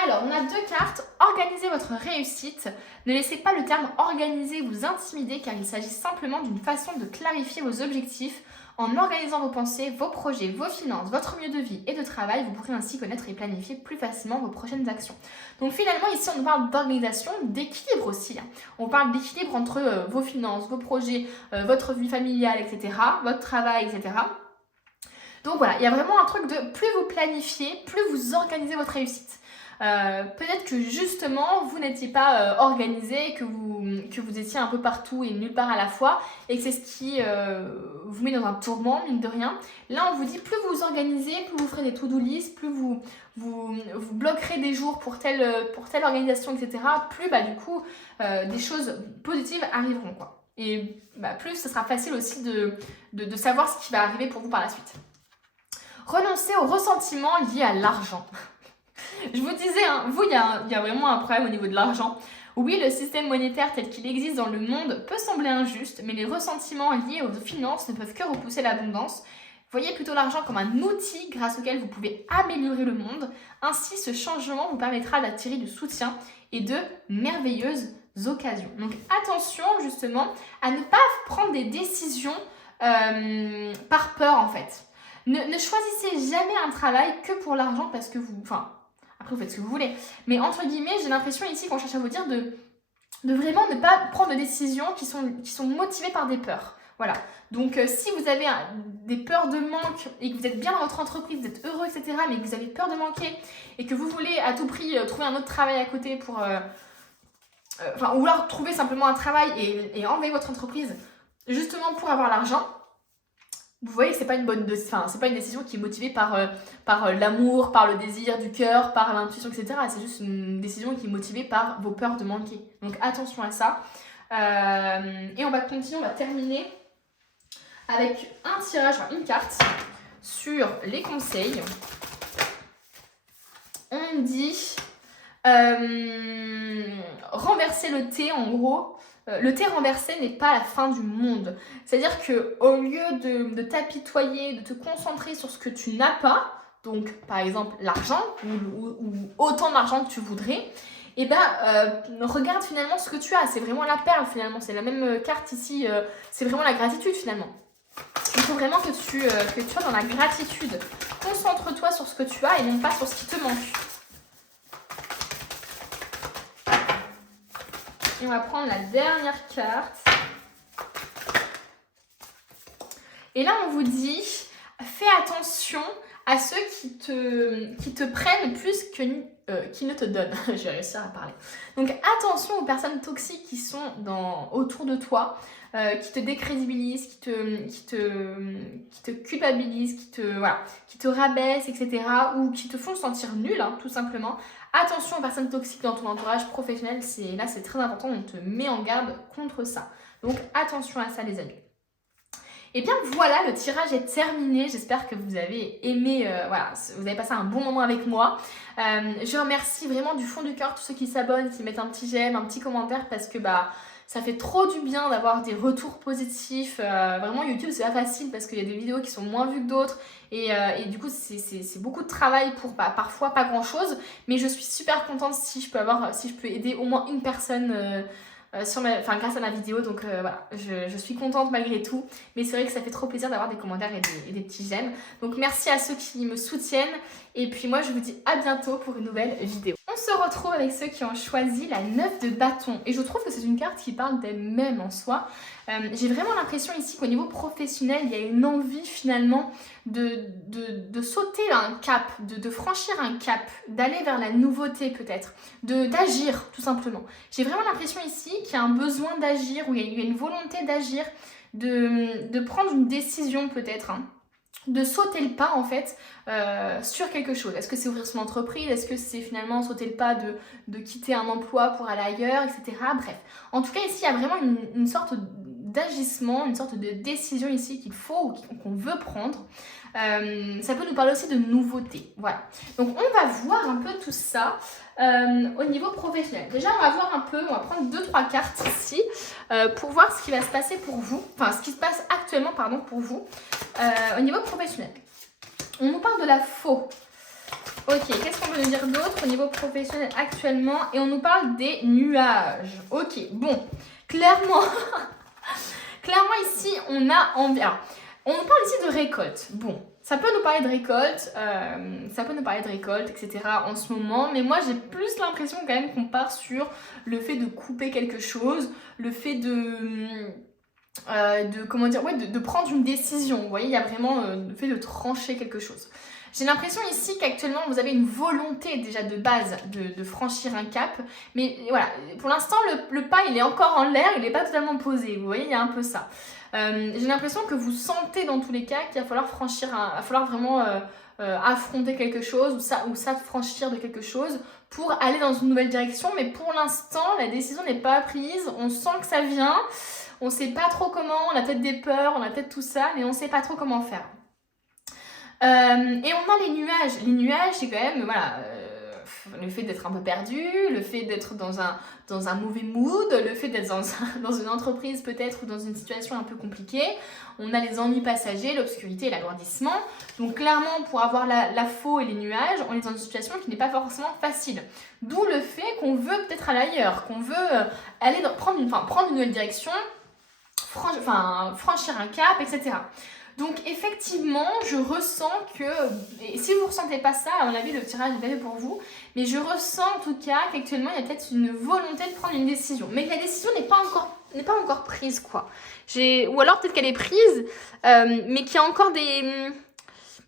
Alors, on a deux cartes. Organisez votre réussite. Ne laissez pas le terme organiser vous intimider car il s'agit simplement d'une façon de clarifier vos objectifs. En organisant vos pensées, vos projets, vos finances, votre milieu de vie et de travail, vous pourrez ainsi connaître et planifier plus facilement vos prochaines actions. Donc finalement, ici, on parle d'organisation, d'équilibre aussi. On parle d'équilibre entre vos finances, vos projets, votre vie familiale, etc., votre travail, etc. Donc voilà, il y a vraiment un truc de plus vous planifiez, plus vous organisez votre réussite. Peut-être que justement vous n'étiez pas organisé, que vous étiez un peu partout et nulle part à la fois et que c'est ce qui vous met dans un tourment, mine de rien. Là on vous dit plus vous vous organisez, plus vous ferez des to-do list, plus vous bloquerez des jours pour telle organisation, etc. Plus du coup des choses positives arriveront quoi. Et plus ce sera facile aussi de savoir ce qui va arriver pour vous par la suite. Renoncer au ressentiment lié à l'argent. Je vous disais, vous, il y a vraiment un problème au niveau de l'argent. Oui, le système monétaire tel qu'il existe dans le monde peut sembler injuste, mais les ressentiments liés aux finances ne peuvent que repousser l'abondance. Voyez plutôt l'argent comme un outil grâce auquel vous pouvez améliorer le monde. Ainsi, ce changement vous permettra d'attirer du soutien et de merveilleuses occasions. Donc attention justement à ne pas prendre des décisions par peur en fait. Ne choisissez jamais un travail que pour l'argent parce que après vous faites ce que vous voulez. Mais entre guillemets, j'ai l'impression ici qu'on cherche à vous dire de vraiment ne pas prendre de décisions qui sont motivées par des peurs. Voilà. Donc si vous avez des peurs de manque et que vous êtes bien dans votre entreprise, vous êtes heureux, etc. mais que vous avez peur de manquer et que vous voulez à tout prix trouver un autre travail à côté pour... ou alors trouver simplement un travail et enlever votre entreprise justement pour avoir l'argent, vous voyez, c'est pas une bonne c'est pas une décision qui est motivée par l'amour, par le désir du cœur, par l'intuition, etc. C'est juste une décision qui est motivée par vos peurs de manquer. Donc attention à ça. Et on va continuer, on va terminer avec un tirage, enfin une carte sur les conseils. On me dit renverser le thé, en gros. Le thé renversé n'est pas la fin du monde. C'est-à-dire qu'au lieu de t'apitoyer, de te concentrer sur ce que tu n'as pas, donc par exemple l'argent, ou autant d'argent que tu voudrais, et regarde finalement ce que tu as. C'est vraiment la perle finalement. C'est la même carte ici. C'est vraiment la gratitude finalement. Il faut vraiment que tu sois dans la gratitude. Concentre-toi sur ce que tu as et non pas sur ce qui te manque. Et on va prendre la dernière carte. Et là, on vous dit, fais attention à ceux qui te prennent plus qui ne te donnent. Je vais réussir à parler. Donc, attention aux personnes toxiques qui sont autour de toi, qui te décrédibilisent, qui te culpabilisent, qui te rabaissent, etc. Ou qui te font sentir nul, hein, tout simplement. Attention aux personnes toxiques dans ton entourage professionnel, c'est très important, on te met en garde contre ça. Donc attention à ça les amis. Et bien voilà, le tirage est terminé, j'espère que vous avez aimé, vous avez passé un bon moment avec moi. Je remercie vraiment du fond du cœur tous ceux qui s'abonnent, qui mettent un petit j'aime, un petit commentaire parce que ça fait trop du bien d'avoir des retours positifs. Vraiment YouTube c'est pas facile parce qu'il y a des vidéos qui sont moins vues que d'autres et du coup c'est beaucoup de travail pour parfois pas grand chose, mais je suis super contente si je peux aider au moins une personne grâce à ma vidéo, donc je suis contente malgré tout, mais c'est vrai que ça fait trop plaisir d'avoir des commentaires et des petits j'aime. Donc merci à ceux qui me soutiennent et puis moi je vous dis à bientôt pour une nouvelle vidéo. On se retrouve avec ceux qui ont choisi la 9 de bâton et je trouve que c'est une carte qui parle d'elle-même en soi. J'ai vraiment l'impression ici qu'au niveau professionnel il y a une envie finalement de sauter un cap, de franchir un cap, d'aller vers la nouveauté peut-être, d'agir tout simplement. J'ai vraiment l'impression ici qu'il y a un besoin d'agir, ou il y a une volonté d'agir, de prendre une décision peut-être, hein, de sauter le pas en fait sur quelque chose. Est-ce que c'est ouvrir son entreprise? Est-ce que c'est finalement sauter le pas de quitter un emploi pour aller ailleurs, etc. Bref, en tout cas ici il y a vraiment une sorte d'agissement, une sorte de décision ici qu'il faut ou qu'on veut prendre. Ça peut nous parler aussi de nouveautés. Voilà. Donc on va voir un peu tout ça au niveau professionnel. Déjà on va prendre 2-3 cartes ici pour voir ce qui va se passer pour vous, enfin ce qui se passe actuellement pour vous au niveau professionnel. On nous parle de la faux. Ok, qu'est-ce qu'on veut nous dire d'autre au niveau professionnel actuellement? Et on nous parle des nuages. Ok, bon, clairement ici on a envie. Alors, on nous parle ici de récolte. Bon, ça peut nous parler de récolte, etc. en ce moment. Mais moi, j'ai plus l'impression quand même qu'on part sur le fait de couper quelque chose, le fait de prendre une décision. Vous voyez, il y a vraiment le fait de trancher quelque chose. J'ai l'impression ici qu'actuellement, vous avez une volonté déjà de base de franchir un cap. Mais voilà, pour l'instant, le pas, il est encore en l'air, il n'est pas totalement posé. Vous voyez, il y a un peu ça. J'ai l'impression que vous sentez dans tous les cas qu'il va falloir vraiment affronter quelque chose ou s'affranchir de quelque chose pour aller dans une nouvelle direction. Mais pour l'instant, la décision n'est pas prise. On sent que ça vient. On ne sait pas trop comment. On a peut-être des peurs, on a peut-être tout ça, mais on ne sait pas trop comment faire. Et on a les nuages. Les nuages, c'est quand même, le fait d'être un peu perdu, le fait d'être dans un mauvais mood, le fait d'être dans une entreprise peut-être ou dans une situation un peu compliquée. On a les ennuis passagers, l'obscurité et l'agrandissement. Donc clairement, pour avoir la faux et les nuages, on est dans une situation qui n'est pas forcément facile. D'où le fait qu'on veut peut-être aller ailleurs, qu'on veut prendre une nouvelle direction, franchir un cap, etc. Donc effectivement, je ressens que, et si vous ne ressentez pas ça, à mon avis le tirage est fait pour vous, mais je ressens en tout cas qu'actuellement il y a peut-être une volonté de prendre une décision, mais que la décision n'est pas encore prise quoi. Ou alors peut-être qu'elle est prise, mais qu'il y a encore des...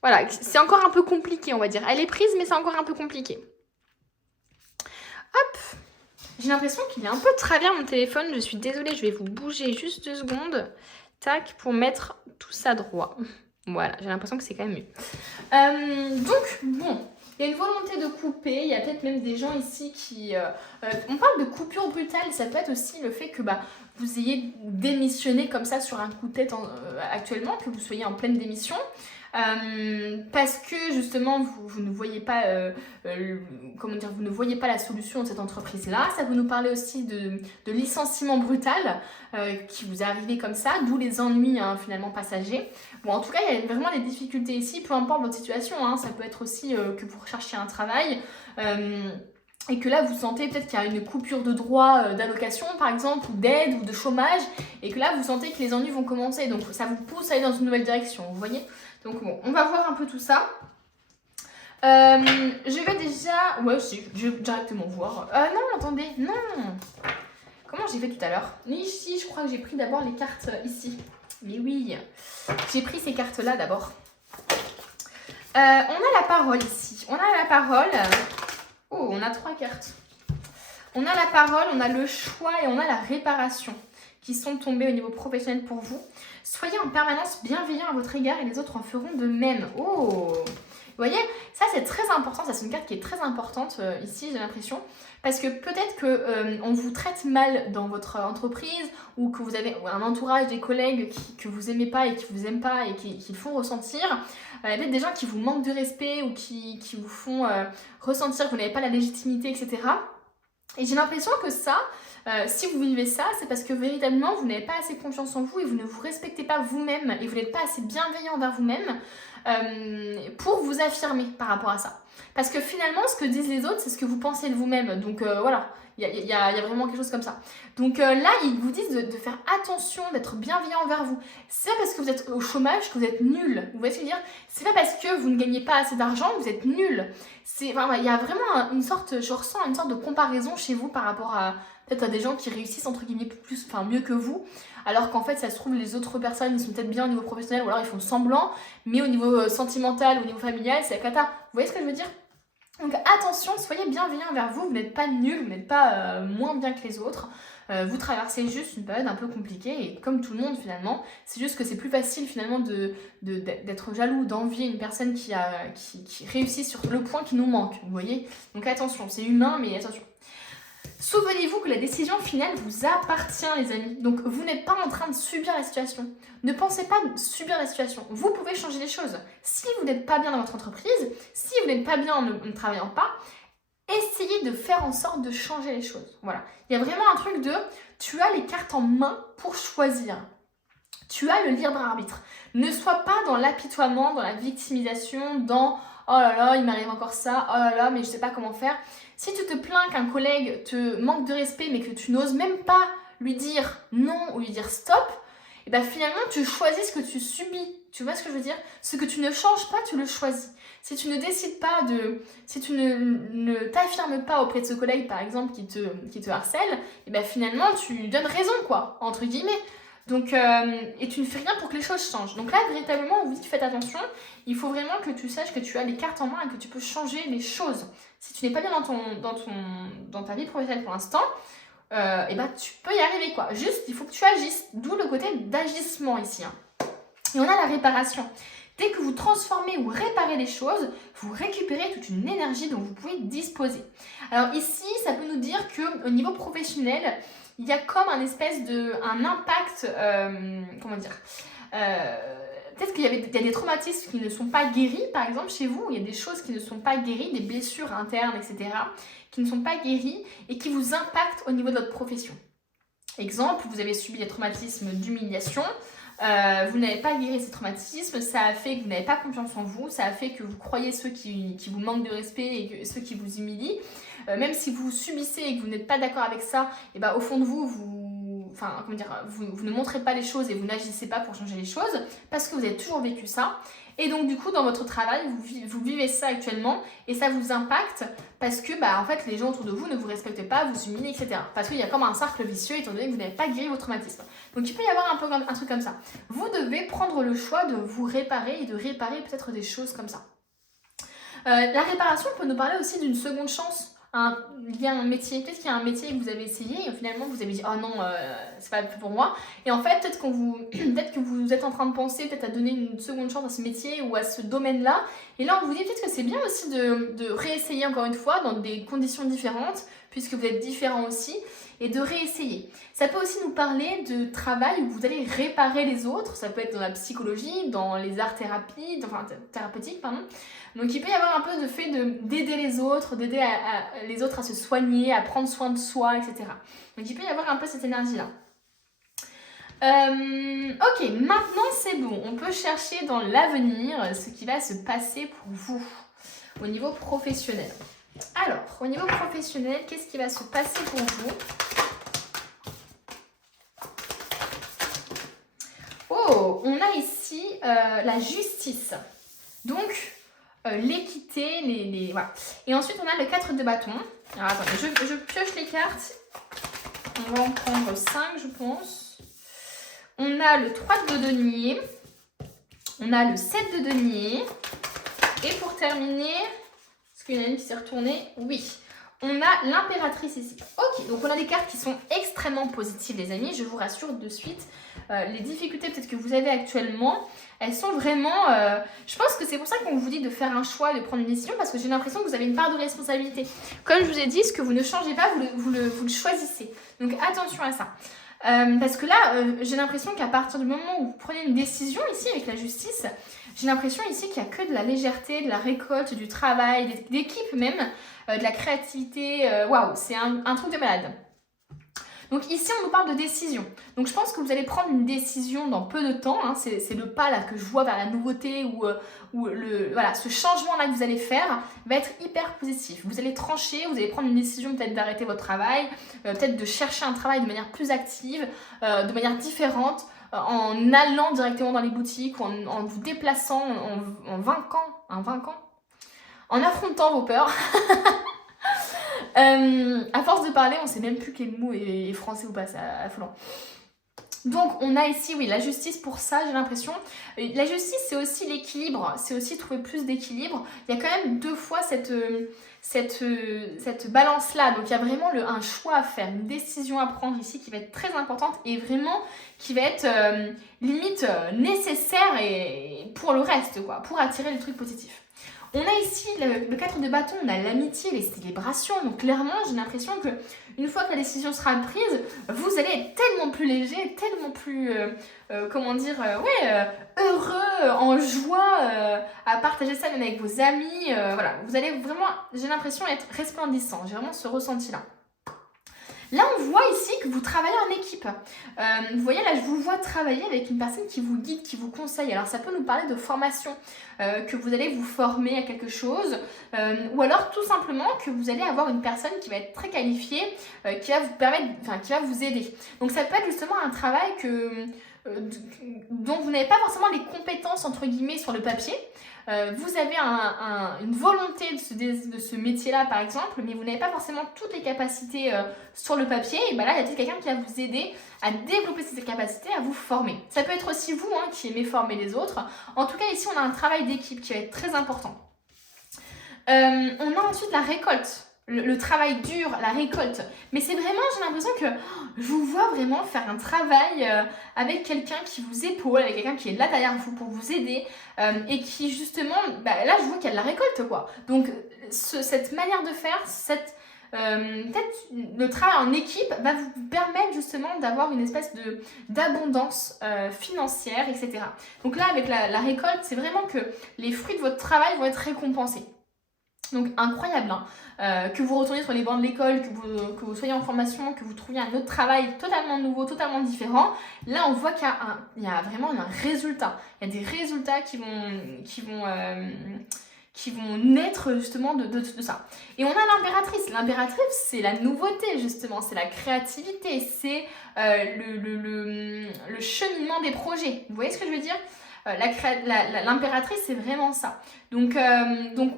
Voilà, c'est encore un peu compliqué on va dire. Elle est prise mais c'est encore un peu compliqué. Hop, j'ai l'impression qu'il est un peu de travers mon téléphone, je suis désolée, je vais vous bouger juste 2 secondes. Tac, pour mettre tout ça droit. Voilà, j'ai l'impression que c'est quand même mieux. Donc, bon, il y a une volonté de couper. Il y a peut-être même des gens ici qui... on parle de coupure brutale. Ça peut être aussi le fait que vous ayez démissionné comme ça sur un coup de tête actuellement, que vous soyez en pleine démission. Parce que justement vous ne voyez pas vous ne voyez pas la solution de cette entreprise là. Ça peut nous parler aussi de licenciement brutal qui vous est arrivé comme ça, d'où les ennuis finalement passagers. Bon, en tout cas il y a vraiment des difficultés ici, peu importe votre situation, ça peut être aussi que vous recherchez un travail et que là vous sentez peut-être qu'il y a une coupure de droit d'allocation par exemple, ou d'aide ou de chômage, et que là vous sentez que les ennuis vont commencer, donc ça vous pousse à aller dans une nouvelle direction, vous voyez. Donc bon, on va voir un peu tout ça. Je vais déjà... Ouais, si, je vais directement voir. Non, attendez, non. Comment j'ai fait tout à l'heure? Ici, je crois que j'ai pris d'abord les cartes ici. Mais oui, j'ai pris ces cartes-là d'abord. On a la parole ici. On a la parole. Oh, on a 3 cartes. On a la parole, on a le choix et on a la réparation qui sont tombés au niveau professionnel pour vous. Soyez en permanence bienveillant à votre égard et les autres en feront de même. Oh! Vous voyez, ça c'est très important, ça c'est une carte qui est très importante ici, j'ai l'impression. Parce que peut-être qu'on vous traite mal dans votre entreprise ou que vous avez un entourage, des collègues que vous aimez pas et qui vous aiment pas et qui font ressentir. Il y a peut-être des gens qui vous manquent de respect ou qui vous font ressentir que vous n'avez pas la légitimité, etc. Et j'ai l'impression que ça, si vous vivez ça, c'est parce que véritablement vous n'avez pas assez confiance en vous et vous ne vous respectez pas vous-même et vous n'êtes pas assez bienveillant envers vous-même pour vous affirmer par rapport à ça. Parce que finalement, ce que disent les autres, c'est ce que vous pensez de vous-même. Donc voilà, il y a vraiment quelque chose comme ça. Donc là, ils vous disent de faire attention, d'être bienveillant envers vous. C'est pas parce que vous êtes au chômage que vous êtes nul. Vous voyez ce que je veux dire? C'est pas parce que vous ne gagnez pas assez d'argent que vous êtes nul. Il y a vraiment une sorte, je ressens une sorte de comparaison chez vous par rapport à peut-être à des gens qui réussissent entre guillemets mieux que vous, alors qu'en fait ça se trouve les autres personnes ils sont peut-être bien au niveau professionnel ou alors ils font semblant, mais au niveau sentimental ou au niveau familial c'est la cata. Vous voyez ce que je veux dire? Donc attention, soyez bienveillants envers vous, vous n'êtes pas nuls, vous n'êtes pas moins bien que les autres. Vous traversez juste une période un peu compliquée et comme tout le monde finalement, c'est juste que c'est plus facile finalement d'être jaloux, d'envier une personne qui réussit sur le point qui nous manque, vous voyez. Donc attention, c'est humain mais attention. Souvenez-vous que la décision finale vous appartient les amis, donc vous n'êtes pas en train de subir la situation. Ne pensez pas subir la situation, vous pouvez changer les choses. Si vous n'êtes pas bien dans votre entreprise, si vous n'êtes pas bien en ne travaillant pas, essayez de faire en sorte de changer les choses. Voilà, il y a vraiment un truc de tu as les cartes en main pour choisir. Tu as le libre arbitre. Ne sois pas dans l'apitoiement, dans la victimisation, dans oh là là, il m'arrive encore ça, oh là là, mais je sais pas comment faire. Si tu te plains qu'un collègue te manque de respect mais que tu n'oses même pas lui dire non ou lui dire stop, et bien finalement tu choisis ce que tu subis. Tu vois ce que je veux dire? Ce que tu ne changes pas, tu le choisis. Si tu ne décides pas si tu ne t'affirmes pas auprès de ce collègue par exemple qui te harcèle, et bien finalement tu donnes raison quoi, entre guillemets. Donc, et tu ne fais rien pour que les choses changent. Donc là, véritablement, on vous dit faites attention. Il faut vraiment que tu saches que tu as les cartes en main et que tu peux changer les choses. Si tu n'es pas bien dans ta vie professionnelle pour l'instant, et ben tu peux y arriver quoi. Juste, il faut que tu agisses. D'où le côté d'agissement ici. Et on a la réparation. Dès que vous transformez ou réparez les choses, vous récupérez toute une énergie dont vous pouvez disposer. Alors ici, ça peut nous dire qu'au niveau professionnel, il y a comme un impact, peut-être qu'il y a des traumatismes qui ne sont pas guéris, par exemple chez vous, il y a des choses qui ne sont pas guéries, des blessures internes, etc., qui ne sont pas guéries et qui vous impactent au niveau de votre profession. Exemple, vous avez subi des traumatismes d'humiliation, vous n'avez pas guéri ces traumatismes, ça a fait que vous n'avez pas confiance en vous, ça a fait que vous croyez ceux qui vous manquent de respect et ceux qui vous humilient. Même si vous subissez et que vous n'êtes pas d'accord avec ça, et ben au fond de vous, vous ne montrez pas les choses et vous n'agissez pas pour changer les choses parce que vous avez toujours vécu ça. Et donc du coup dans votre travail, vous vivez ça actuellement et ça vous impacte parce que en fait les gens autour de vous ne vous respectent pas, vous humilient, etc. Parce qu'il y a comme un cercle vicieux étant donné que vous n'avez pas guéri votre traumatisme. Donc il peut y avoir un truc comme ça. Vous devez prendre le choix de vous réparer et de réparer peut-être des choses comme ça. La réparation peut nous parler aussi d'une seconde chance. lié à un métier. Peut-être qu'il y a un métier que vous avez essayé et finalement vous avez dit oh non, c'est pas fait pour moi. Et en fait, peut-être que vous êtes en train de penser peut-être à donner une seconde chance à ce métier ou à ce domaine-là. Et là, on vous dit peut-être que c'est bien aussi de réessayer encore une fois dans des conditions différentes, puisque vous êtes différents aussi, et de réessayer. Ça peut aussi nous parler de travail où vous allez réparer les autres. Ça peut être dans la psychologie, dans les arts thérapeutiques, pardon. Donc il peut y avoir un peu de fait d'aider les autres, d'aider les autres à se soigner, à prendre soin de soi, etc. Donc il peut y avoir un peu cette énergie-là. Ok, maintenant c'est bon. On peut chercher dans l'avenir ce qui va se passer pour vous au niveau professionnel. Alors, au niveau professionnel, qu'est-ce qui va se passer pour vous? Oh, on a ici la justice. Donc, l'équité, voilà. Et ensuite, on a le 4 de bâton. Alors, attendez, je pioche les cartes. On va en prendre 5, je pense. On a le 3 de denier. On a le 7 de denier. Et pour terminer, est-ce qu'il y en a une qui s'est retournée? Oui. On a l'impératrice ici. Ok, donc on a des cartes qui sont extrêmement positives, les amis. Je vous rassure de suite. Les difficultés peut-être que vous avez actuellement, elles sont vraiment... je pense que c'est pour ça qu'on vous dit de faire un choix, de prendre une décision, parce que j'ai l'impression que vous avez une part de responsabilité. Comme je vous ai dit, ce que vous ne changez pas, vous le choisissez. Donc attention à ça. Parce que là, j'ai l'impression qu'à partir du moment où vous prenez une décision ici avec la justice, j'ai l'impression ici qu'il n'y a que de la légèreté, de la récolte, du travail, d'équipe même, de la créativité. Waouh, c'est un truc de malade. Donc ici, on nous parle de décision. Donc je pense que vous allez prendre une décision dans peu de temps. Hein. C'est le pas là que je vois vers la nouveauté ou voilà, ce changement-là que vous allez faire va être hyper positif. Vous allez trancher, vous allez prendre une décision peut-être d'arrêter votre travail, peut-être de chercher un travail de manière plus active, de manière différente, en allant directement dans les boutiques, ou en vous déplaçant, en affrontant vos peurs. À force de parler, on sait même plus quel mot est français ou pas, c'est affolant. Donc on a ici, oui, la justice pour ça, j'ai l'impression. La justice, c'est aussi l'équilibre, c'est aussi trouver plus d'équilibre. Il y a quand même deux fois cette balance-là. Donc il y a vraiment un choix à faire, une décision à prendre ici qui va être très importante et vraiment qui va être limite nécessaire et pour le reste, quoi, pour attirer les trucs positifs. On a ici le 4 de bâton, on a l'amitié, les célébrations. Donc clairement, j'ai l'impression que une fois que la décision sera prise, vous allez être tellement plus léger, tellement plus, heureux, en joie, à partager ça même avec vos amis. Voilà, vous allez vraiment, j'ai l'impression, être resplendissant. J'ai vraiment ce ressenti-là. Là, on voit ici que vous travaillez en équipe. Vous voyez, là, je vous vois travailler avec une personne qui vous guide, qui vous conseille. Alors, ça peut nous parler de formation, que vous allez vous former à quelque chose, ou alors tout simplement que vous allez avoir une personne qui va être très qualifiée, qui va vous permettre, qui va vous aider. Donc, ça peut être justement un travail dont vous n'avez pas forcément les compétences, entre guillemets, sur le papier. Vous avez une volonté de ce métier-là, par exemple, mais vous n'avez pas forcément toutes les capacités sur le papier. Et bien là, il y a peut-être quelqu'un qui va vous aider à développer ces capacités, à vous former. Ça peut être aussi vous qui aimez former les autres. En tout cas, ici, on a un travail d'équipe qui va être très important. On a ensuite la récolte. Le travail dur, la récolte. Mais c'est vraiment, j'ai l'impression que je vous vois vraiment faire un travail avec quelqu'un qui vous épaule, avec quelqu'un qui est là derrière vous pour vous aider et qui justement, là je vois qu'il y a de la récolte quoi. Donc cette manière de faire, peut-être le travail en équipe va vous permettre justement d'avoir une espèce d'abondance financière, etc. Donc là avec la récolte, c'est vraiment que les fruits de votre travail vont être récompensés. Donc incroyable, que vous retourniez sur les bancs de l'école, que vous soyez en formation, que vous trouviez un autre travail totalement nouveau, totalement différent. Là, on voit qu'il y a vraiment un résultat. Il y a des résultats qui vont naître justement de ça. Et on a l'impératrice. L'impératrice, c'est la nouveauté justement, c'est la créativité, c'est le cheminement des projets. Vous voyez ce que je veux dire ? L'impératrice, c'est vraiment ça. Donc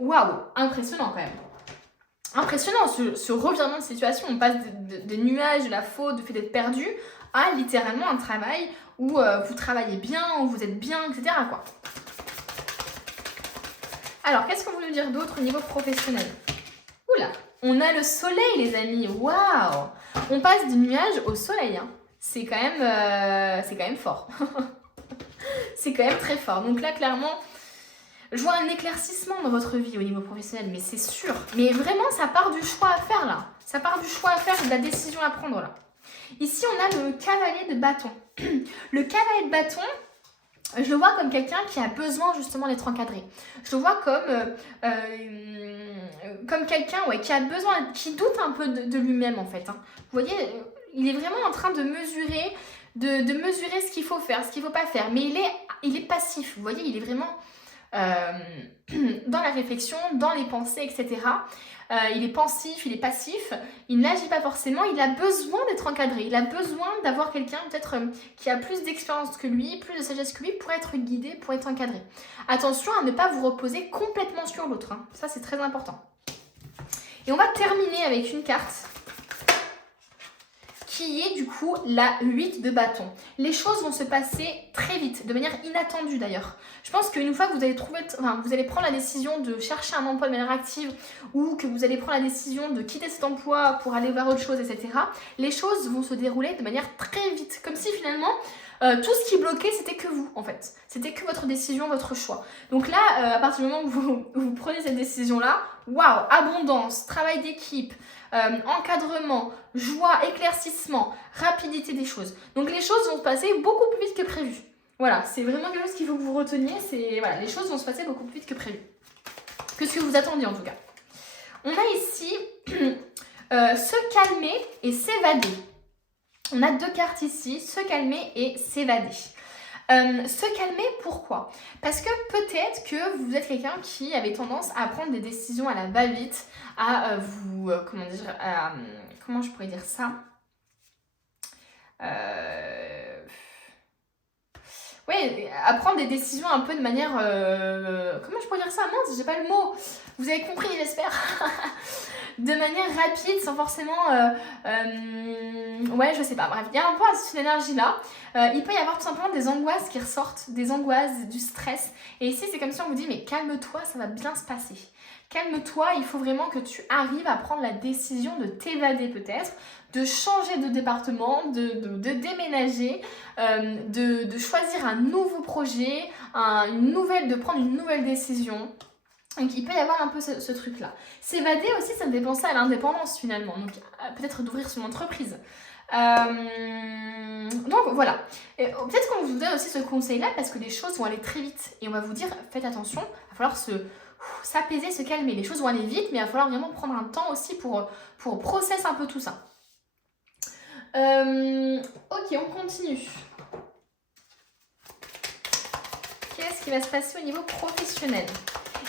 waouh, impressionnant quand même. Impressionnant ce revirement de situation. On passe des nuages, de la faute, du fait d'être perdu, à littéralement un travail où vous travaillez bien, où vous êtes bien, etc. quoi. Alors, qu'est-ce qu'on veut nous dire d'autre au niveau professionnel ? Oula, On a le soleil, les amis. Waouh! On passe du nuage au soleil. Hein. C'est quand même fort. C'est quand même très fort. Donc là, clairement, je vois un éclaircissement dans votre vie au niveau professionnel, mais c'est sûr. Mais vraiment, ça part du choix à faire là. Ça part du choix à faire et de la décision à prendre là. Ici, on a le cavalier de bâton. Le cavalier de bâton, je le vois comme quelqu'un qui a besoin justement d'être encadré. Je le vois comme quelqu'un qui a besoin, qui doute un peu de lui-même en fait. Hein. Vous voyez, il est vraiment en train de mesurer, de mesurer ce qu'il faut faire, ce qu'il ne faut pas faire. Mais il est passif, vous voyez, il est vraiment dans la réflexion, dans les pensées, etc. Il est pensif, il est passif, il n'agit pas forcément, il a besoin d'être encadré, il a besoin d'avoir quelqu'un peut-être qui a plus d'expérience que lui, plus de sagesse que lui pour être guidé, pour être encadré. Attention à ne pas vous reposer complètement sur l'autre, hein. Ça c'est très important. Et on va terminer avec une carte qui est du coup la 8 de bâton. Les choses vont se passer très vite, de manière inattendue d'ailleurs. Je pense qu'une fois que vous allez vous allez prendre la décision de chercher un emploi de manière active ou que vous allez prendre la décision de quitter cet emploi pour aller vers autre chose, etc., les choses vont se dérouler de manière très vite. Comme si finalement, tout ce qui bloquait, c'était que vous en fait. C'était que votre décision, votre choix. Donc là, à partir du moment où vous prenez cette décision-là, waouh, abondance, travail d'équipe, encadrement, joie, éclaircissement, rapidité des choses. Donc les choses vont se passer beaucoup plus vite que prévu. Voilà, c'est vraiment quelque chose qu'il faut que vous reteniez. Voilà, les choses vont se passer beaucoup plus vite que prévu. Que ce que vous attendiez en tout cas. On a ici se calmer et s'évader. On a deux cartes ici, se calmer et s'évader. Se calmer, pourquoi? Parce que peut-être que vous êtes quelqu'un qui avait tendance à prendre des décisions à la va-vite, à comment je pourrais dire ça? Oui, à prendre des décisions un peu de manière... comment je pourrais dire ça? Mince, j'ai pas le mot. Vous avez compris, j'espère. De manière rapide, sans forcément... ouais, je sais pas. Bref, il y a un peu cette énergie-là. Il peut y avoir tout simplement des angoisses qui ressortent, des angoisses, du stress. Et ici, c'est comme si on vous dit, mais calme-toi, ça va bien se passer. Calme-toi, il faut vraiment que tu arrives à prendre la décision de t'évader peut-être, de changer de département, de déménager, de choisir un nouveau projet, de prendre une nouvelle décision. Donc il peut y avoir un peu ce truc-là. S'évader aussi, ça me fait penser à l'indépendance finalement. Donc peut-être d'ouvrir son entreprise. Donc voilà. Peut-être qu'on vous donne aussi ce conseil-là parce que les choses vont aller très vite. Et on va vous dire, faites attention, il va falloir s'apaiser, se calmer. Les choses vont aller vite, mais il va falloir vraiment prendre un temps aussi pour processer un peu tout ça. Ok, on continue. Qu'est-ce qui va se passer au niveau professionnel?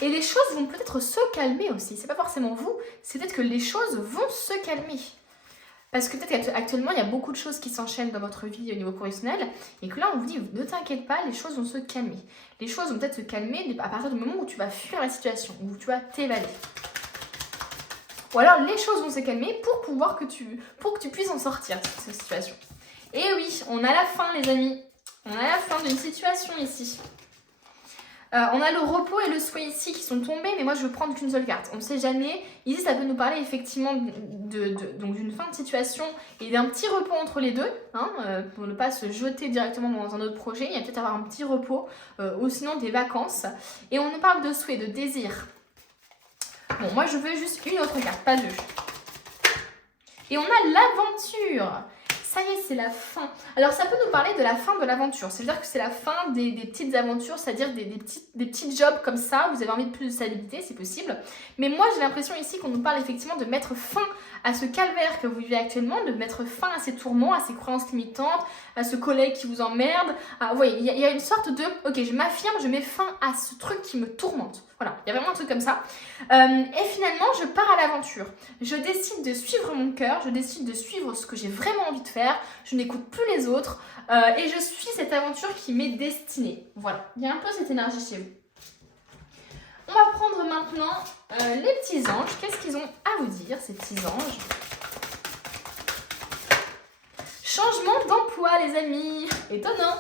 Et les choses vont peut-être se calmer aussi. C'est pas forcément vous, c'est peut-être que les choses vont se calmer. Parce que peut-être qu'actuellement, il y a beaucoup de choses qui s'enchaînent dans votre vie au niveau professionnel. Et que là, on vous dit, ne t'inquiète pas, les choses vont se calmer. Les choses vont peut-être se calmer à partir du moment où tu vas fuir la situation, où tu vas t'évader. Ou alors, les choses vont se calmer pour que tu puisses en sortir de cette situation. Et oui, on a la fin, les amis. On a la fin d'une situation ici. On a le repos et le souhait ici qui sont tombés, mais moi je veux prendre qu'une seule carte. On ne sait jamais. Ici, ça peut nous parler effectivement donc d'une fin de situation et d'un petit repos entre les deux, hein, pour ne pas se jeter directement dans un autre projet. Il y a peut-être avoir un petit repos, ou sinon des vacances. Et on nous parle de souhait, de désir. Bon, moi je veux juste une autre carte, pas deux. Et on a l'aventure. Ça y est, c'est la fin. Alors, ça peut nous parler de la fin de l'aventure. C'est-à-dire que c'est la fin des petites aventures, c'est-à-dire des petits jobs comme ça. Vous avez envie de plus de stabilité, c'est possible. Mais moi, j'ai l'impression ici qu'on nous parle effectivement de mettre fin à ce calvaire que vous vivez actuellement, de mettre fin à ces tourments, à ces croyances limitantes, à ce collègue qui vous emmerde. Vous voyez, il y a une sorte de « Ok, je m'affirme, je mets fin à ce truc qui me tourmente. » Voilà, il y a vraiment un truc comme ça. Et finalement, je pars à l'aventure. Je décide de suivre mon cœur, je décide de suivre ce que j'ai vraiment envie de faire. Je n'écoute plus les autres et je suis cette aventure qui m'est destinée. Voilà, il y a un peu cette énergie chez vous. On va prendre maintenant les petits anges. Qu'est-ce qu'ils ont à vous dire, ces petits anges? Changement d'emploi, les amis. Étonnant.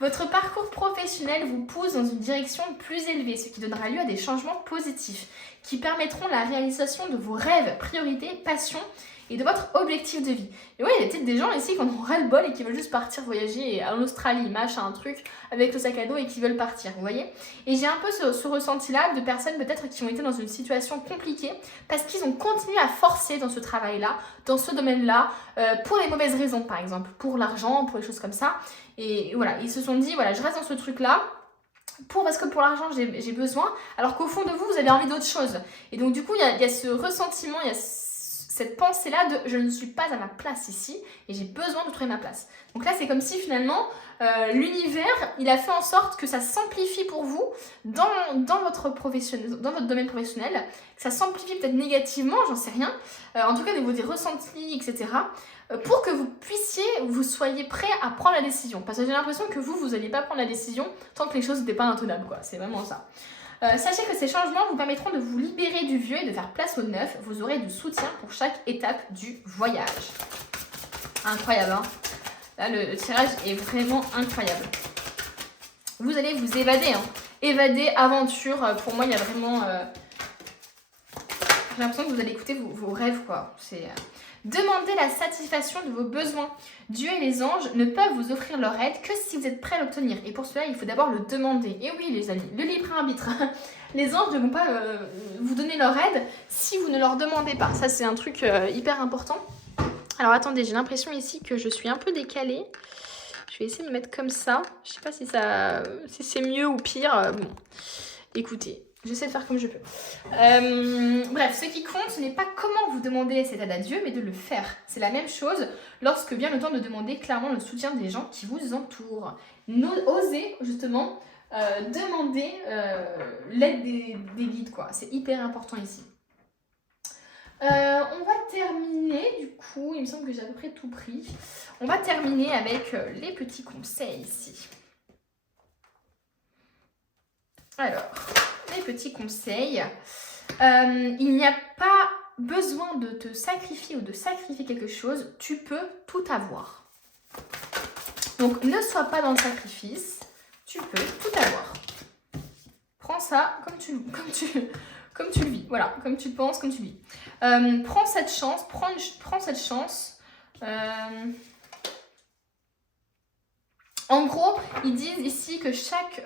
Votre parcours professionnel vous pousse dans une direction plus élevée, ce qui donnera lieu à des changements positifs qui permettront la réalisation de vos rêves, priorités, passions et de votre objectif de vie. Et ouais, il y a peut-être des gens ici qui en ont ras le bol et qui veulent juste partir voyager en Australie, machin, un truc, avec le sac à dos et qui veulent partir, vous voyez. Et j'ai un peu ce ressenti-là de personnes peut-être qui ont été dans une situation compliquée parce qu'ils ont continué à forcer dans ce travail-là, dans ce domaine-là, pour les mauvaises raisons, par exemple, pour l'argent, pour les choses comme ça. Et voilà, ils se sont dit, voilà, je reste dans ce truc-là, parce que pour l'argent j'ai besoin, alors qu'au fond de vous, vous avez envie d'autre chose. Et donc du coup, il y a ce ressentiment, il y a cette pensée-là de je ne suis pas à ma place ici et j'ai besoin de trouver ma place. Donc là, c'est comme si finalement, l'univers, il a fait en sorte que ça s'amplifie pour vous dans votre domaine professionnel, que ça s'amplifie peut-être négativement, j'en sais rien, en tout cas au niveau des ressentis, etc., pour que vous soyez prêt à prendre la décision. Parce que j'ai l'impression que vous n'alliez pas prendre la décision tant que les choses n'étaient pas intenables, quoi. C'est vraiment ça. Sachez que ces changements vous permettront de vous libérer du vieux et de faire place au neuf. Vous aurez du soutien pour chaque étape du voyage. Incroyable, hein. Là, le tirage est vraiment incroyable. Vous allez vous évader, hein. Évader, aventure. Pour moi, il y a vraiment... J'ai l'impression que vous allez écouter vos rêves, quoi. C'est... Demandez la satisfaction de vos besoins. Dieu et les anges ne peuvent vous offrir leur aide que si vous êtes prêt à l'obtenir. Et pour cela, il faut d'abord le demander. Et oui, les amis, le libre arbitre. Les anges ne vont pas vous donner leur aide si vous ne leur demandez pas. Ça, c'est un truc hyper important. Alors, attendez, j'ai l'impression ici que je suis un peu décalée. Je vais essayer de me mettre comme ça. Je sais pas si c'est mieux ou pire. Bon, écoutez. J'essaie de faire comme je peux. Bref, ce qui compte, ce n'est pas comment vous demandez cette aide à Dieu, mais de le faire. C'est la même chose lorsque vient le temps de demander clairement le soutien des gens qui vous entourent. Osez, justement, demander l'aide des guides, quoi. C'est hyper important ici. On va terminer, du coup, il me semble que j'ai à peu près tout pris. On va terminer avec les petits conseils ici. Alors... les petits conseils. Il n'y a pas besoin de te sacrifier ou de sacrifier quelque chose. Tu peux tout avoir. Donc, ne sois pas dans le sacrifice. Tu peux tout avoir. Prends ça comme tu le vis. Voilà, comme tu le penses, comme tu le vis. Prends cette chance. Prends cette chance. En gros, ils disent ici que chaque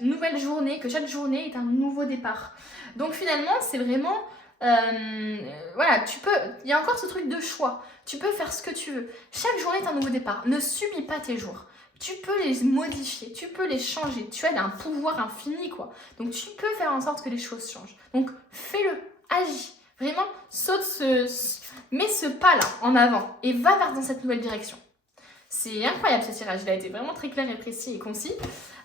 nouvelle journée, que chaque journée est un nouveau départ. Donc finalement, c'est vraiment... voilà, il y a encore ce truc de choix. Tu peux faire ce que tu veux. Chaque journée est un nouveau départ. Ne subis pas tes jours. Tu peux les modifier, tu peux les changer. Tu as un pouvoir infini, quoi. Donc tu peux faire en sorte que les choses changent. Donc fais-le, agis. Vraiment, mets ce pas-là en avant et va dans cette nouvelle direction. C'est incroyable ce tirage, il a été vraiment très clair et précis et concis.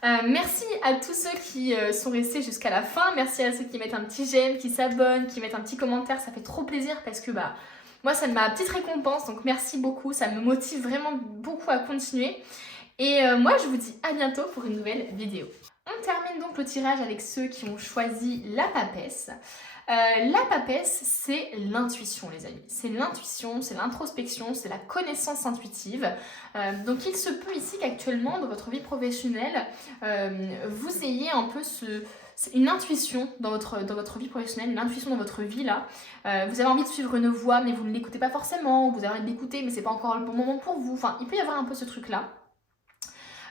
Merci à tous ceux qui sont restés jusqu'à la fin. Merci à ceux qui mettent un petit j'aime, qui s'abonnent, qui mettent un petit commentaire. Ça fait trop plaisir parce que moi, ça ma petite récompense. Donc merci beaucoup, ça me motive vraiment beaucoup à continuer. Et moi, je vous dis à bientôt pour une nouvelle vidéo. On termine donc le tirage avec ceux qui ont choisi la papesse. La papesse, c'est l'intuition, les amis. C'est l'intuition, c'est l'introspection, c'est la connaissance intuitive. Donc, il se peut ici qu'actuellement, dans votre vie professionnelle, vous ayez un peu une intuition dans votre vie professionnelle, une intuition dans votre vie, là. Vous avez envie de suivre une voie, mais vous ne l'écoutez pas forcément. Vous avez envie de l'écouter, mais c'est pas encore le bon moment pour vous. Enfin, il peut y avoir un peu ce truc-là.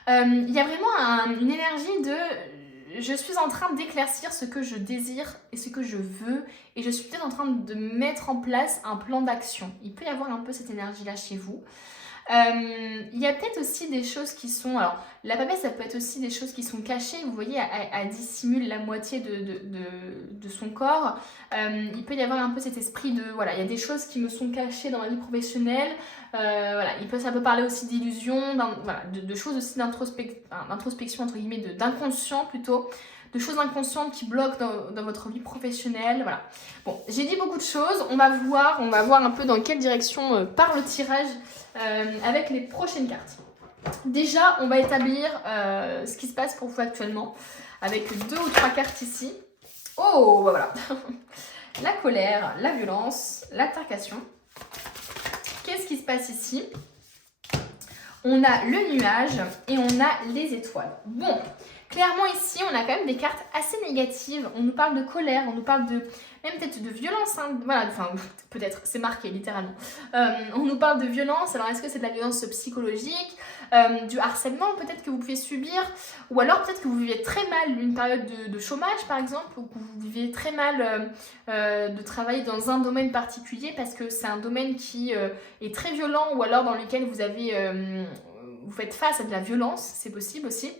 Il y a vraiment une énergie de... je suis en train d'éclaircir ce que je désire et ce que je veux et je suis peut-être en train de mettre en place un plan d'action. Il peut y avoir un peu cette énergie-là chez vous. Il y a peut-être aussi des choses qui sont... alors, la papesse, ça peut être aussi des choses qui sont cachées. Vous voyez, elle dissimule la moitié de son corps. Il peut y avoir un peu cet esprit de... voilà, il y a des choses qui me sont cachées dans ma vie professionnelle. Voilà, ça peut parler aussi d'illusions, voilà, de choses aussi d'introspection, entre guillemets, d'inconscient plutôt. De choses inconscientes qui bloquent dans votre vie professionnelle, voilà. Bon, j'ai dit beaucoup de choses, on va voir un peu dans quelle direction part le tirage avec les prochaines cartes. Déjà, on va établir ce qui se passe pour vous actuellement, avec 2 ou 3 cartes ici. Oh, bah voilà. La colère, la violence, l'altercation. Qu'est-ce qui se passe ici? on a le nuage et on a les étoiles. Bon, clairement ici, on a quand même des cartes assez négatives. On nous parle de colère, on nous parle de même peut-être de violence. Hein. Voilà, enfin peut-être, c'est marqué littéralement. On nous parle de violence. Alors est-ce que c'est de la violence psychologique, du harcèlement peut-être que vous pouvez subir, ou alors peut-être que vous vivez très mal une période de chômage par exemple, ou que vous vivez très mal de travailler dans un domaine particulier parce que c'est un domaine qui est très violent, ou alors dans lequel vous faites face à de la violence, c'est possible aussi,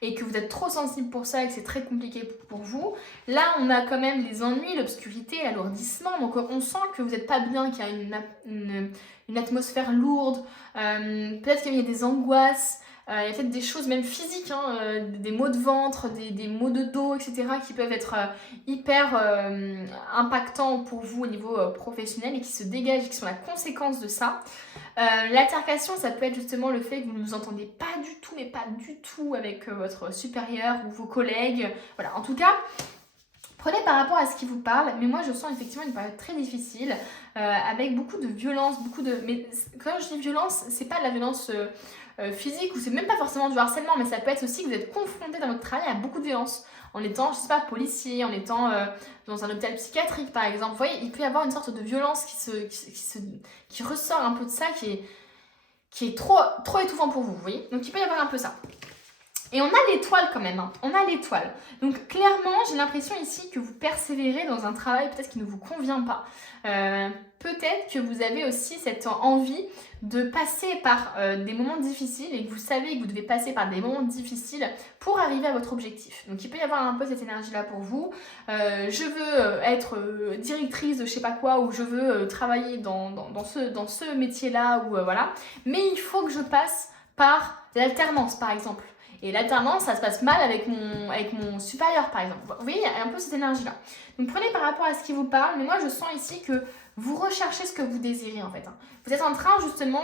et que vous êtes trop sensible pour ça et que c'est très compliqué pour vous. Là, on a quand même les ennuis, l'obscurité, l'alourdissement, donc on sent que vous n'êtes pas bien, qu'il y a une atmosphère lourde, peut-être qu'il y a des angoisses, il y a peut-être des choses même physiques, hein, des maux de ventre, des maux de dos, etc. qui peuvent être hyper impactants pour vous au niveau professionnel et qui se dégagent et qui sont la conséquence de ça. L'altercation, ça peut être justement le fait que vous ne vous entendez pas du tout, mais pas du tout avec votre supérieur ou vos collègues. Voilà, en tout cas, prenez par rapport à ce qui vous parle, mais moi je sens effectivement une période très difficile, avec beaucoup de violence, mais quand je dis violence, c'est pas de la violence physique, ou c'est même pas forcément du harcèlement, mais ça peut être aussi que vous êtes confronté dans votre travail à beaucoup de violence, en étant, je sais pas, policier, en étant dans un hôpital psychiatrique par exemple. Vous voyez, il peut y avoir une sorte de violence qui ressort un peu de ça, qui est trop étouffant pour vous, vous voyez. Donc il peut y avoir un peu ça. Et on a l'étoile quand même, hein. On a l'étoile. Donc clairement, j'ai l'impression ici que vous persévérez dans un travail peut-être qui ne vous convient pas. Peut-être que vous avez aussi cette envie de passer par des moments difficiles, et que vous savez que vous devez passer par des moments difficiles pour arriver à votre objectif. Donc il peut y avoir un peu cette énergie-là pour vous. Je veux être directrice de je sais pas quoi, ou je veux travailler dans ce métier-là, ou voilà. Mais il faut que je passe par l'alternance par exemple. Et l'alternance, ça se passe mal avec mon supérieur, par exemple. Vous voyez, il y a un peu cette énergie-là. Donc prenez par rapport à ce qui vous parle, mais moi je sens ici que vous recherchez ce que vous désirez en fait. Vous êtes en train justement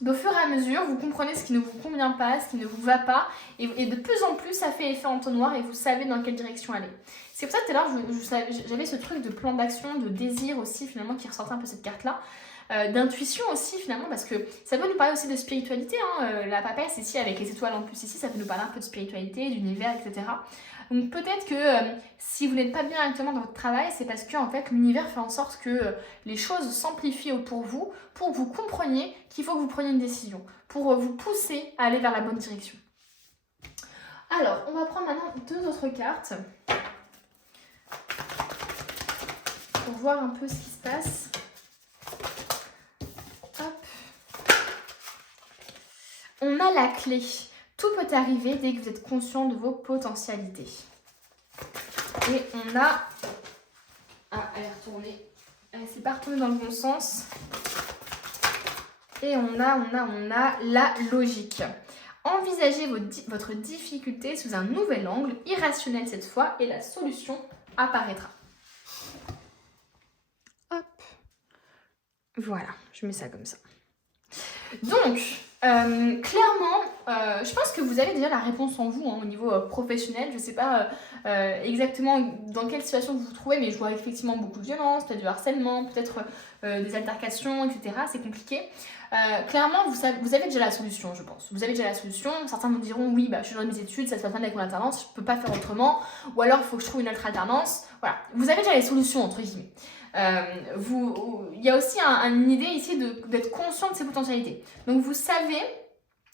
d'au fur et à mesure, vous comprenez ce qui ne vous convient pas, ce qui ne vous va pas, et de plus en plus ça fait effet entonnoir et vous savez dans quelle direction aller. C'est pour ça que tout à l'heure j'avais ce truc de plan d'action, de désir aussi finalement qui ressortait un peu cette carte-là. D'intuition aussi finalement, parce que ça peut nous parler aussi de spiritualité, hein. La papesse ici avec les étoiles en plus ici, ça peut nous parler un peu de spiritualité, d'univers, etc. Donc peut-être que si vous n'êtes pas bien actuellement dans votre travail, c'est parce que en fait l'univers fait en sorte que les choses s'amplifient autour de vous pour que vous compreniez qu'il faut que vous preniez une décision, pour vous pousser à aller vers la bonne direction. Alors, on va prendre maintenant deux autres cartes pour voir un peu ce qui se passe. On a la clé. Tout peut arriver dès que vous êtes conscient de vos potentialités. Et on a... Ah, elle est retournée. Elle s'est pas retournée dans le bon sens. Et on a la logique. Envisagez votre difficulté sous un nouvel angle, irrationnel cette fois, et la solution apparaîtra. Hop. Voilà, je mets ça comme ça. Donc... clairement, je pense que vous avez déjà la réponse en vous, hein, au niveau professionnel. Je ne sais pas exactement dans quelle situation vous vous trouvez, mais je vois effectivement beaucoup de violence, peut-être du harcèlement, peut-être des altercations, etc. C'est compliqué. Clairement, vous avez déjà la solution, je pense. Vous avez déjà la solution. Certains me diront, oui, je suis dans mes études, ça se passe mal avec mon alternance, je ne peux pas faire autrement. Ou alors, il faut que je trouve une autre alternance. Voilà, vous avez déjà les solutions, entre guillemets. Il y a aussi une idée ici d'être conscient de ses potentialités. Donc vous savez,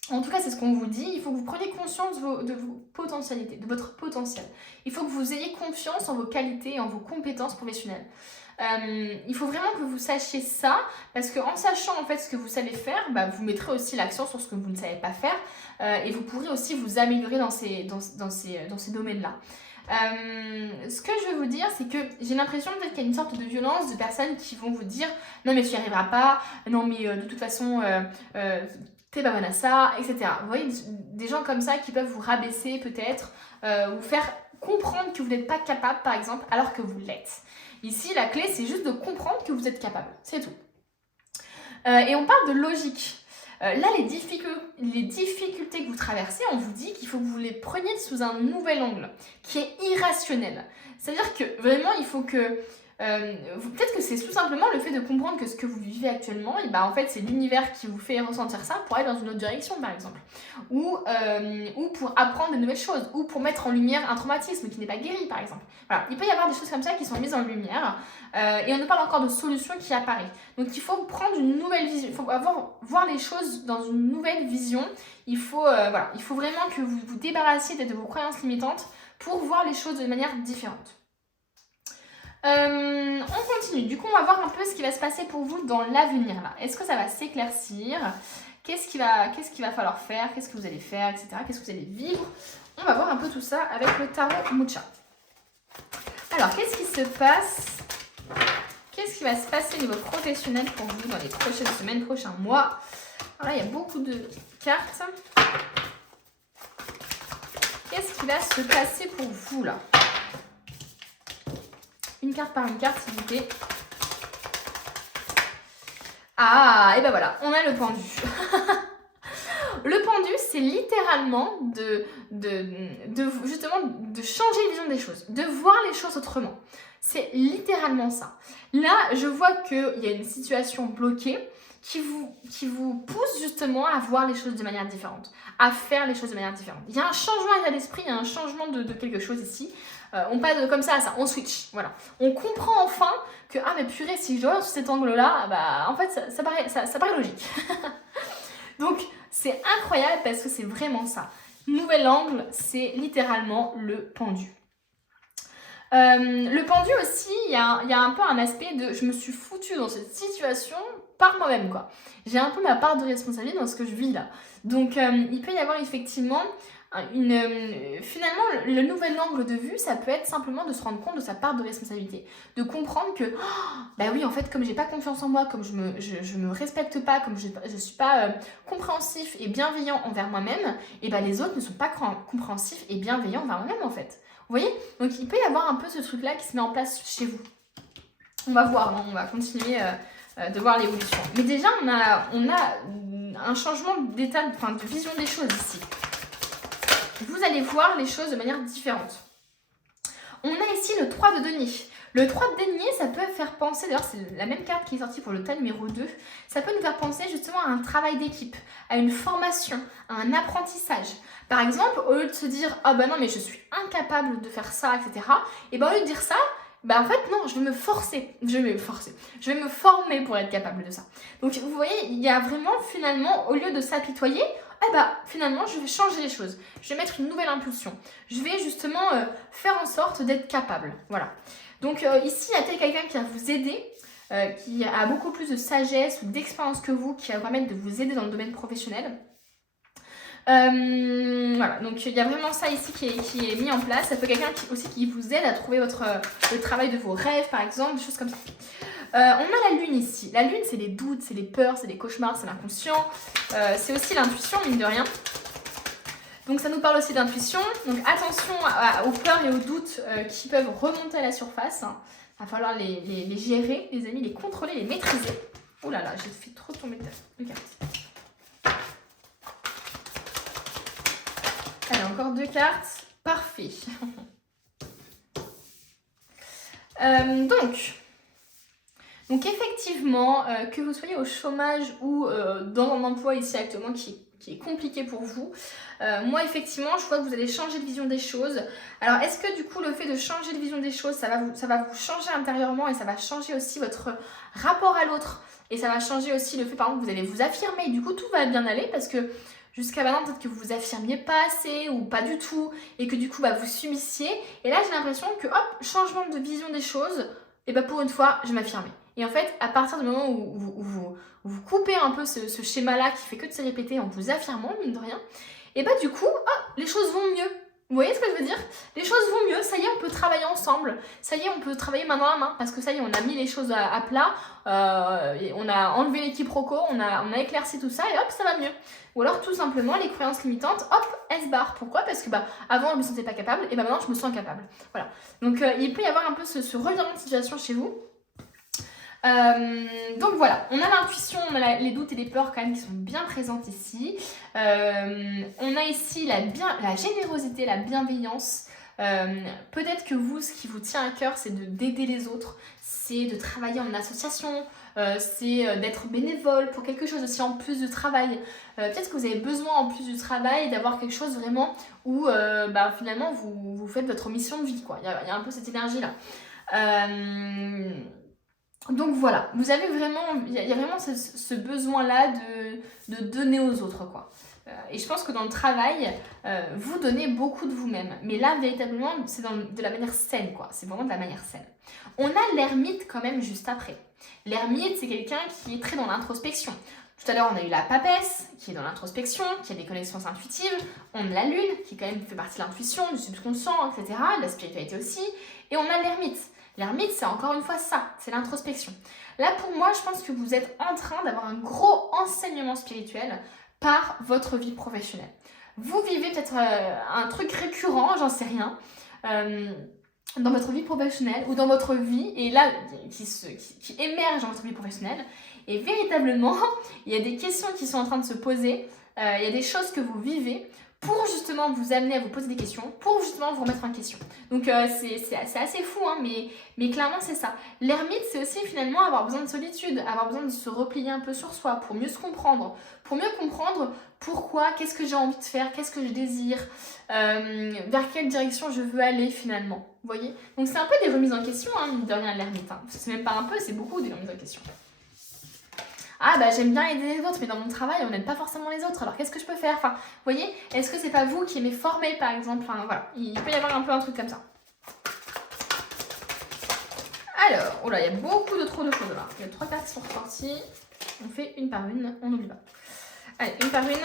en tout cas c'est ce qu'on vous dit, il faut que vous preniez conscience de vos potentialités, de votre potentiel. Il faut que vous ayez confiance en vos qualités et en vos compétences professionnelles. Il faut vraiment que vous sachiez ça, parce qu'en sachant en fait ce que vous savez faire, vous mettrez aussi l'accent sur ce que vous ne savez pas faire, et vous pourrez aussi vous améliorer dans ces domaines-là. Ce que je veux vous dire, c'est que j'ai l'impression peut-être qu'il y a une sorte de violence de personnes qui vont vous dire non mais tu n'y arriveras pas, non mais de toute façon t'es pas bonne à ça, etc. Vous voyez, des gens comme ça qui peuvent vous rabaisser peut-être, vous faire comprendre que vous n'êtes pas capable par exemple alors que vous l'êtes. Ici la clé c'est juste de comprendre que vous êtes capable, c'est tout. Et on parle de logique. Là, les difficultés que vous traversez, on vous dit qu'il faut que vous les preniez sous un nouvel angle, qui est irrationnel. C'est-à-dire que vraiment, il faut que peut-être que c'est tout simplement le fait de comprendre que ce que vous vivez actuellement, et en fait c'est l'univers qui vous fait ressentir ça pour aller dans une autre direction par exemple, ou pour apprendre de nouvelles choses, ou pour mettre en lumière un traumatisme qui n'est pas guéri par exemple. Voilà, il peut y avoir des choses comme ça qui sont mises en lumière, et on nous parle encore de solutions qui apparaissent. Donc il faut prendre une nouvelle vision, il faut voir les choses dans une nouvelle vision. Il faut vraiment que vous vous débarrassiez de vos croyances limitantes pour voir les choses de manière différente. On continue, du coup on va voir un peu ce qui va se passer pour vous dans l'avenir là. Est-ce que ça va s'éclaircir? Qu'est-ce qu'il va falloir faire? Qu'est-ce que vous allez faire, etc. Qu'est-ce que vous allez vivre? On va voir un peu tout ça avec le tarot Mucha. Alors, qu'est-ce qui se passe? Qu'est-ce qui va se passer au niveau professionnel pour vous dans les prochaines semaines, prochains mois? Alors là, il y a beaucoup de cartes. Qu'est-ce qui va se passer pour vous là? Une carte par une carte, s'il vous plaît. Ah, et ben voilà, on a le pendu. Le pendu, c'est littéralement justement de changer la vision des choses, de voir les choses autrement. C'est littéralement ça. Là, je vois qu'il y a une situation bloquée qui vous pousse justement à voir les choses de manière différente, à faire les choses de manière différente. Il y a un changement d'état d'esprit, il y a un changement de quelque chose ici. On passe comme ça à ça, on switch, voilà. On comprend enfin que, ah mais purée, si je dois sur cet angle-là, bah en fait ça paraît logique. Donc c'est incroyable parce que c'est vraiment ça. Nouvel angle, c'est littéralement le pendu. Le pendu aussi, il y a un peu un aspect de je me suis foutue dans cette situation par moi-même quoi. J'ai un peu ma part de responsabilité dans ce que je vis là. Donc il peut y avoir effectivement finalement le nouvel angle de vue, ça peut être simplement de se rendre compte de sa part de responsabilité, de comprendre que bah oui en fait comme j'ai pas confiance en moi, comme je me respecte pas, comme je suis pas compréhensif et bienveillant envers moi-même, et bah les autres ne sont pas compréhensifs et bienveillants envers moi-même en fait. Vous voyez? Donc il peut y avoir un peu ce truc là qui se met en place chez vous. On va voir, hein, on va continuer de voir l'évolution. Mais déjà on a un changement d'état, de vision des choses ici. Vous allez voir les choses de manière différente. On a ici le 3 de denier. Le 3 de denier, ça peut faire penser, d'ailleurs c'est la même carte qui est sortie pour le tas numéro 2, ça peut nous faire penser justement à un travail d'équipe, à une formation, à un apprentissage. Par exemple, au lieu de se dire « Ah bah non mais je suis incapable de faire ça, etc. » Et bah au lieu de dire ça, bah en fait non, je vais me former pour être capable de ça. Donc vous voyez, il y a vraiment finalement, au lieu de s'apitoyer, finalement je vais changer les choses, je vais mettre une nouvelle impulsion, je vais justement faire en sorte d'être capable, voilà. Donc ici il y a peut-être quelqu'un qui va vous aider, qui a beaucoup plus de sagesse ou d'expérience que vous, qui va vous permettre de vous aider dans le domaine professionnel. Voilà, donc il y a vraiment ça ici qui est mis en place. Ça peut quelqu'un qui vous aide à trouver le travail de vos rêves par exemple, des choses comme ça. On a la lune ici. La lune, c'est les doutes, c'est les peurs, c'est les cauchemars, c'est l'inconscient. C'est aussi l'intuition, mine de rien. Donc ça nous parle aussi d'intuition. Donc attention aux peurs et aux doutes qui peuvent remonter à la surface. Il va falloir les gérer, les amis, les contrôler, les maîtriser. Oh là là, j'ai fait trop tomber de cartes. Allez, encore 2 cartes. Parfait. Donc effectivement, que vous soyez au chômage ou dans un emploi ici actuellement qui est compliqué pour vous, moi effectivement je vois que vous allez changer de vision des choses. Alors est-ce que du coup le fait de changer de vision des choses, ça va vous changer intérieurement et ça va changer aussi votre rapport à l'autre, et ça va changer aussi le fait par exemple que vous allez vous affirmer, et du coup tout va bien aller parce que jusqu'à maintenant peut-être que vous vous affirmiez pas assez ou pas du tout et que du coup vous subissiez, et là j'ai l'impression que hop, changement de vision des choses, et pour une fois je vais m'affirmer. Et en fait, à partir du moment où vous coupez un peu ce schéma-là qui fait que de se répéter en vous affirmant, mine de rien, et du coup, les choses vont mieux. Vous voyez ce que je veux dire? Les choses vont mieux, ça y est, on peut travailler ensemble, ça y est, on peut travailler main dans la main, parce que ça y est, on a mis les choses à plat, et on a enlevé les quiproquos, on a éclairci tout ça, et hop, ça va mieux. Ou alors, tout simplement, les croyances limitantes, hop, elles se barrent. Pourquoi? Parce que avant, je me sentais pas capable, et maintenant, je me sens capable. Voilà. Donc, il peut y avoir un peu ce revirement de situation chez vous. Donc voilà, on a l'intuition, on a les doutes et les peurs quand même qui sont bien présentes ici. On a ici la générosité, la bienveillance, Peut-être que vous, ce qui vous tient à cœur, c'est d'aider les autres, c'est de travailler en association, c'est d'être bénévole pour quelque chose aussi en plus du travail. Peut-être que vous avez besoin en plus du travail d'avoir quelque chose vraiment où finalement vous faites votre mission de vie, quoi. Il y a un peu cette énergie-là. Donc voilà, vous avez vraiment, il y a vraiment ce besoin-là de donner aux autres, quoi. Et je pense que dans le travail, vous donnez beaucoup de vous-même. Mais là, véritablement, c'est de la manière saine, quoi. C'est vraiment de la manière saine. On a l'ermite quand même juste après. L'ermite, c'est quelqu'un qui est très dans l'introspection. Tout à l'heure, on a eu la papesse, qui est dans l'introspection, qui a des connaissances intuitives. On a la lune, qui quand même fait partie de l'intuition, du subconscient, etc., de la spiritualité aussi. Et on a l'ermite. L'ermite, c'est encore une fois ça, c'est l'introspection. Là, pour moi, je pense que vous êtes en train d'avoir un gros enseignement spirituel par votre vie professionnelle. Vous vivez peut-être un truc récurrent, j'en sais rien, dans votre vie professionnelle ou dans votre vie, et là, qui émerge dans votre vie professionnelle. Et véritablement, il y a des questions qui sont en train de se poser, il y a des choses que vous vivez pour justement vous amener à vous poser des questions, pour justement vous remettre en question. Donc c'est assez fou, hein, mais clairement c'est ça. L'ermite, c'est aussi finalement avoir besoin de solitude, avoir besoin de se replier un peu sur soi, pour mieux se comprendre, pourquoi, qu'est-ce que j'ai envie de faire, qu'est-ce que je désire, vers quelle direction je veux aller finalement. Vous voyez? Donc c'est un peu des remises en question, hein, mine de rien, l'ermite. Hein. C'est même pas un peu, c'est beaucoup des remises en question. Ah bah j'aime bien aider les autres, mais dans mon travail on n'aime pas forcément les autres, alors qu'est-ce que je peux faire? Enfin, vous voyez, est-ce que c'est pas vous qui aimez former par exemple? Enfin voilà, il peut y avoir un peu un truc comme ça. Alors, oh là, il y a beaucoup de trop de choses là. Il y a 3 cartes qui sont ressorties. On fait une par une, on n'oublie pas. Allez, une par une.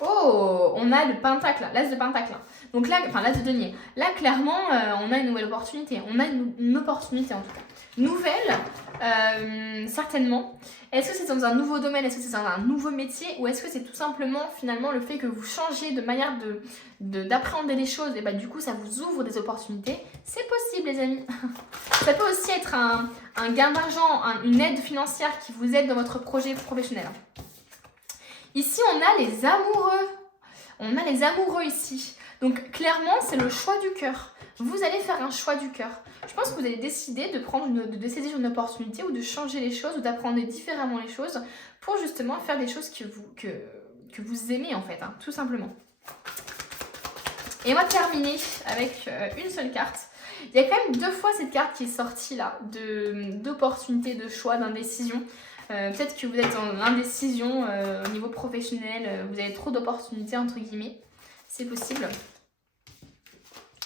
Oh, on a le pentacle là, l'as de pentacle là. Donc là, enfin l'as de denier. Là, clairement, on a une nouvelle opportunité. On a une opportunité en tout cas. Nouvelle, certainement. Est-ce que c'est dans un nouveau domaine? Est-ce que c'est dans un nouveau métier? Ou est-ce que c'est tout simplement finalement le fait que vous changez de manière d'appréhender les choses et bah du coup ça vous ouvre des opportunités? C'est possible les amis. Ça peut aussi être un gain d'argent, une aide financière qui vous aide dans votre projet professionnel. Ici on a les amoureux. On a les amoureux ici. Donc clairement c'est le choix du cœur. Vous allez faire un choix du cœur. Je pense que vous allez décider de saisir une opportunité ou de changer les choses ou d'apprendre différemment les choses pour justement faire des choses que vous aimez en fait, hein, tout simplement. Et on va terminer avec une seule carte. Il y a quand même 2 fois cette carte qui est sortie là, d'opportunité, de choix, d'indécision. Peut-être que vous êtes en indécision au niveau professionnel, vous avez trop d'opportunités entre guillemets. C'est possible.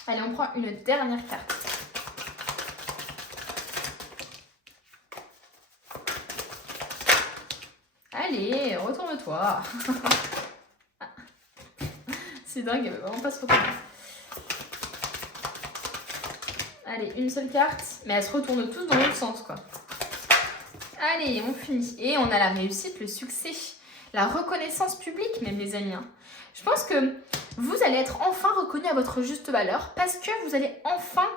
Allez, on prend une dernière carte. Allez, retourne-toi. C'est dingue, elle veut vraiment pas se retourner. Allez, une seule carte, mais elles se retournent tous dans l'autre sens, quoi. Allez, on finit. Et on a la réussite, le succès, la reconnaissance publique même, les amis. Hein. Je pense que vous allez être enfin reconnu à votre juste valeur parce que vous allez enfin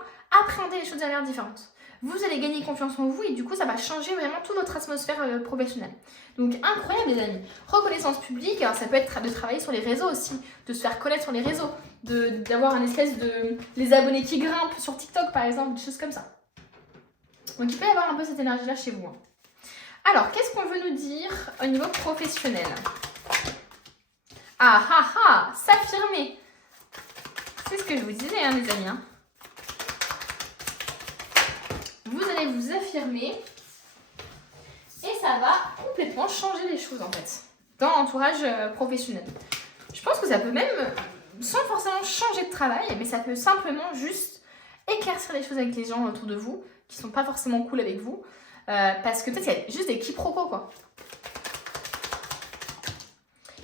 appréhender les choses de manière différente. Vous allez gagner confiance en vous et du coup, ça va changer vraiment toute votre atmosphère professionnelle. Donc, incroyable, les amis. Reconnaissance publique, alors ça peut être de travailler sur les réseaux aussi, de se faire connaître sur les réseaux, d'avoir un espèce de... les abonnés qui grimpent sur TikTok, par exemple, des choses comme ça. Donc, il peut y avoir un peu cette énergie-là chez vous. Hein. Alors, qu'est-ce qu'on veut nous dire au niveau professionnel? Ah ah ah, s'affirmer. C'est ce que je vous disais, hein, les amis. Hein. Vous allez vous affirmer et ça va complètement changer les choses, en fait, dans l'entourage professionnel. Je pense que ça peut même, sans forcément changer de travail, mais ça peut simplement juste éclaircir les choses avec les gens autour de vous, qui sont pas forcément cool avec vous, parce que peut-être qu'il y a juste des quiproquos, quoi.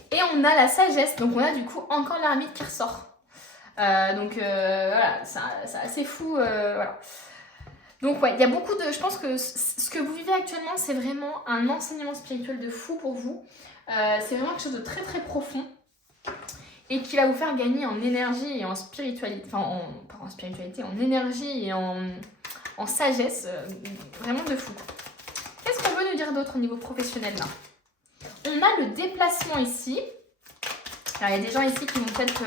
Et on a la sagesse, donc on a du coup encore l'ermite qui ressort. Voilà, c'est assez fou, voilà. Donc ouais, il y a beaucoup de... Je pense que ce que vous vivez actuellement, c'est vraiment un enseignement spirituel de fou pour vous. C'est vraiment quelque chose de très très profond et qui va vous faire gagner en énergie et en spiritualité, enfin pas en spiritualité, en énergie et en sagesse, vraiment de fou. Qu'est-ce qu'on veut nous dire d'autre au niveau professionnel là? On a le déplacement ici. Alors il y a des gens ici qui vont peut-être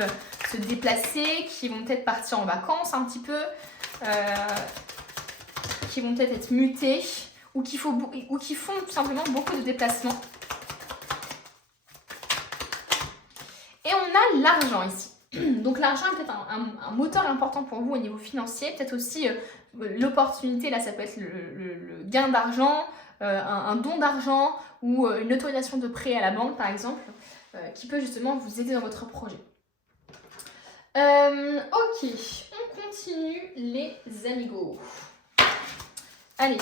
se déplacer, qui vont peut-être partir en vacances un petit peu, qui vont peut-être être mutés ou qui font tout simplement beaucoup de déplacements. Et on a l'argent ici. Donc l'argent est peut-être un moteur important pour vous au niveau financier, peut-être aussi l'opportunité, là ça peut être le gain d'argent, un don d'argent ou une autorisation de prêt à la banque par exemple, qui peut justement vous aider dans votre projet. Ok, on continue les amigos. Allez,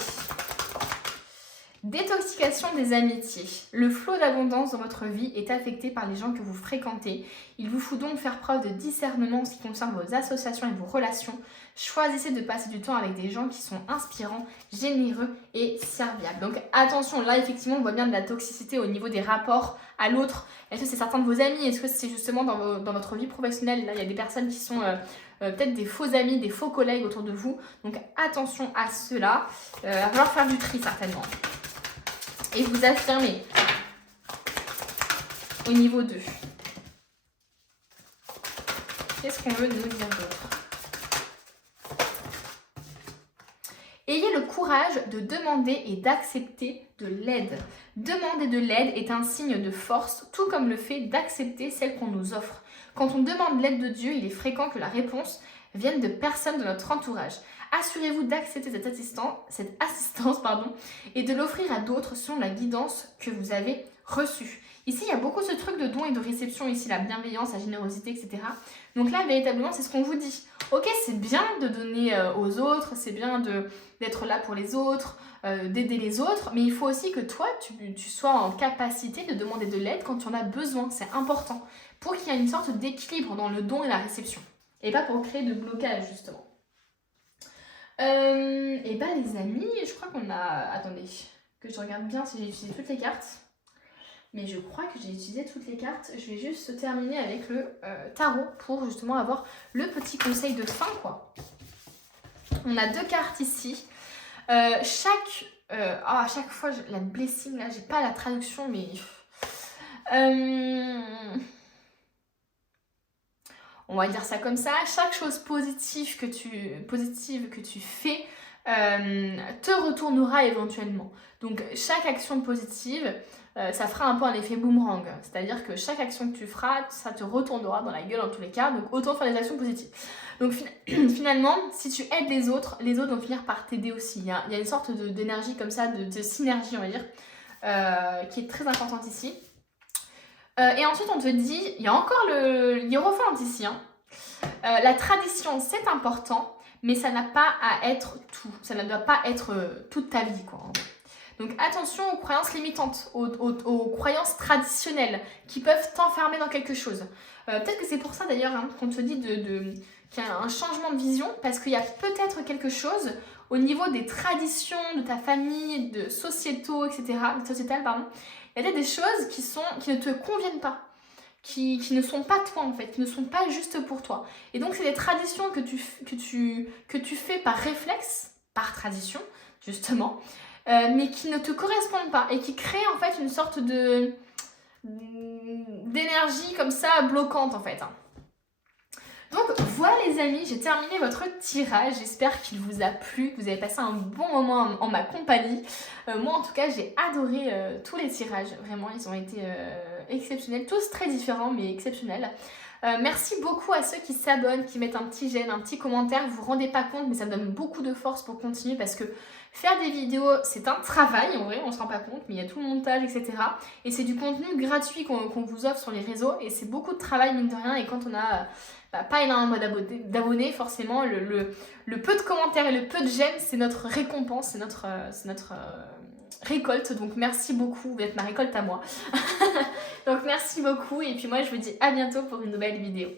détoxication des amitiés. Le flot d'abondance dans votre vie est affecté par les gens que vous fréquentez. Il vous faut donc faire preuve de discernement en ce qui concerne vos associations et vos relations. Choisissez de passer du temps avec des gens qui sont inspirants, généreux et serviables. Donc attention, là effectivement on voit bien de la toxicité au niveau des rapports à l'autre. Est-ce que c'est certains de vos amis? Est-ce que c'est justement dans votre vie professionnelle? Là il y a des personnes qui sont peut-être des faux amis, des faux collègues autour de vous. Donc attention à cela. Il va falloir faire du tri certainement. Et vous affirmez au niveau 2. Qu'est-ce qu'on veut nous dire d'autre? Ayez le courage de demander et d'accepter de l'aide. Demander de l'aide est un signe de force, tout comme le fait d'accepter celle qu'on nous offre. Quand on demande l'aide de Dieu, il est fréquent que la réponse vienne de personnes de notre entourage. Assurez-vous d'accepter cette assistance et de l'offrir à d'autres selon la guidance que vous avez reçue. Ici, il y a beaucoup ce truc de don et de réception, ici, la bienveillance, la générosité, etc. Donc là, véritablement, c'est ce qu'on vous dit. Ok, c'est bien de donner aux autres, c'est bien d'être là pour les autres, d'aider les autres, mais il faut aussi que toi, tu sois en capacité de demander de l'aide quand tu en as besoin. C'est important pour qu'il y ait une sorte d'équilibre dans le don et la réception. Et pas pour créer de blocage, justement. Et bah les amis, je crois qu'on a... Attendez, que je regarde bien si j'ai utilisé toutes les cartes. Mais je crois que j'ai utilisé toutes les cartes. Je vais juste terminer avec le tarot pour justement avoir le petit conseil de fin, quoi. On a 2 cartes ici. À chaque fois, la blessing, là, j'ai pas la traduction, mais... on va dire ça comme ça, chaque chose positive que tu fais te retournera éventuellement. Donc chaque action positive, ça fera un peu un effet boomerang. C'est-à-dire que chaque action que tu feras, ça te retournera dans la gueule en tous les cas. Donc autant faire des actions positives. Donc finalement, si tu aides les autres vont finir par t'aider aussi. Il y a une sorte d'énergie comme ça, de synergie on va dire, qui est très importante ici. Et ensuite, on te dit, il y a encore le hiérophante ici. Hein. La tradition, c'est important, mais ça n'a pas à être tout. Ça ne doit pas être toute ta vie, quoi. Donc attention aux croyances limitantes, aux croyances traditionnelles qui peuvent t'enfermer dans quelque chose. Peut-être que c'est pour ça d'ailleurs hein, qu'on te dit qu'il y a un changement de vision, parce qu'il y a peut-être quelque chose au niveau des traditions de ta famille, de sociétales, pardon. Il y a des choses qui ne te conviennent pas, qui ne sont pas toi en fait, qui ne sont pas juste pour toi. Et donc c'est des traditions que tu fais par réflexe, par tradition justement, mais qui ne te correspondent pas et qui créent en fait une sorte d'énergie comme ça bloquante en fait. Donc voilà les amis, j'ai terminé votre tirage, j'espère qu'il vous a plu, que vous avez passé un bon moment en ma compagnie. Moi en tout cas j'ai adoré tous les tirages, vraiment ils ont été exceptionnels, tous très différents mais exceptionnels. Merci beaucoup à ceux qui s'abonnent, qui mettent un petit j'aime, un petit commentaire, vous vous rendez pas compte mais ça me donne beaucoup de force pour continuer parce que faire des vidéos c'est un travail en vrai, on se rend pas compte mais il y a tout le montage etc. Et c'est du contenu gratuit qu'on vous offre sur les réseaux et c'est beaucoup de travail mine de rien et quand on a... pas énormément d'abonnés, forcément, le peu de commentaires et le peu de j'aime, c'est notre récompense, c'est notre récolte. Donc merci beaucoup, vous êtes ma récolte à moi. Donc merci beaucoup et puis moi je vous dis à bientôt pour une nouvelle vidéo.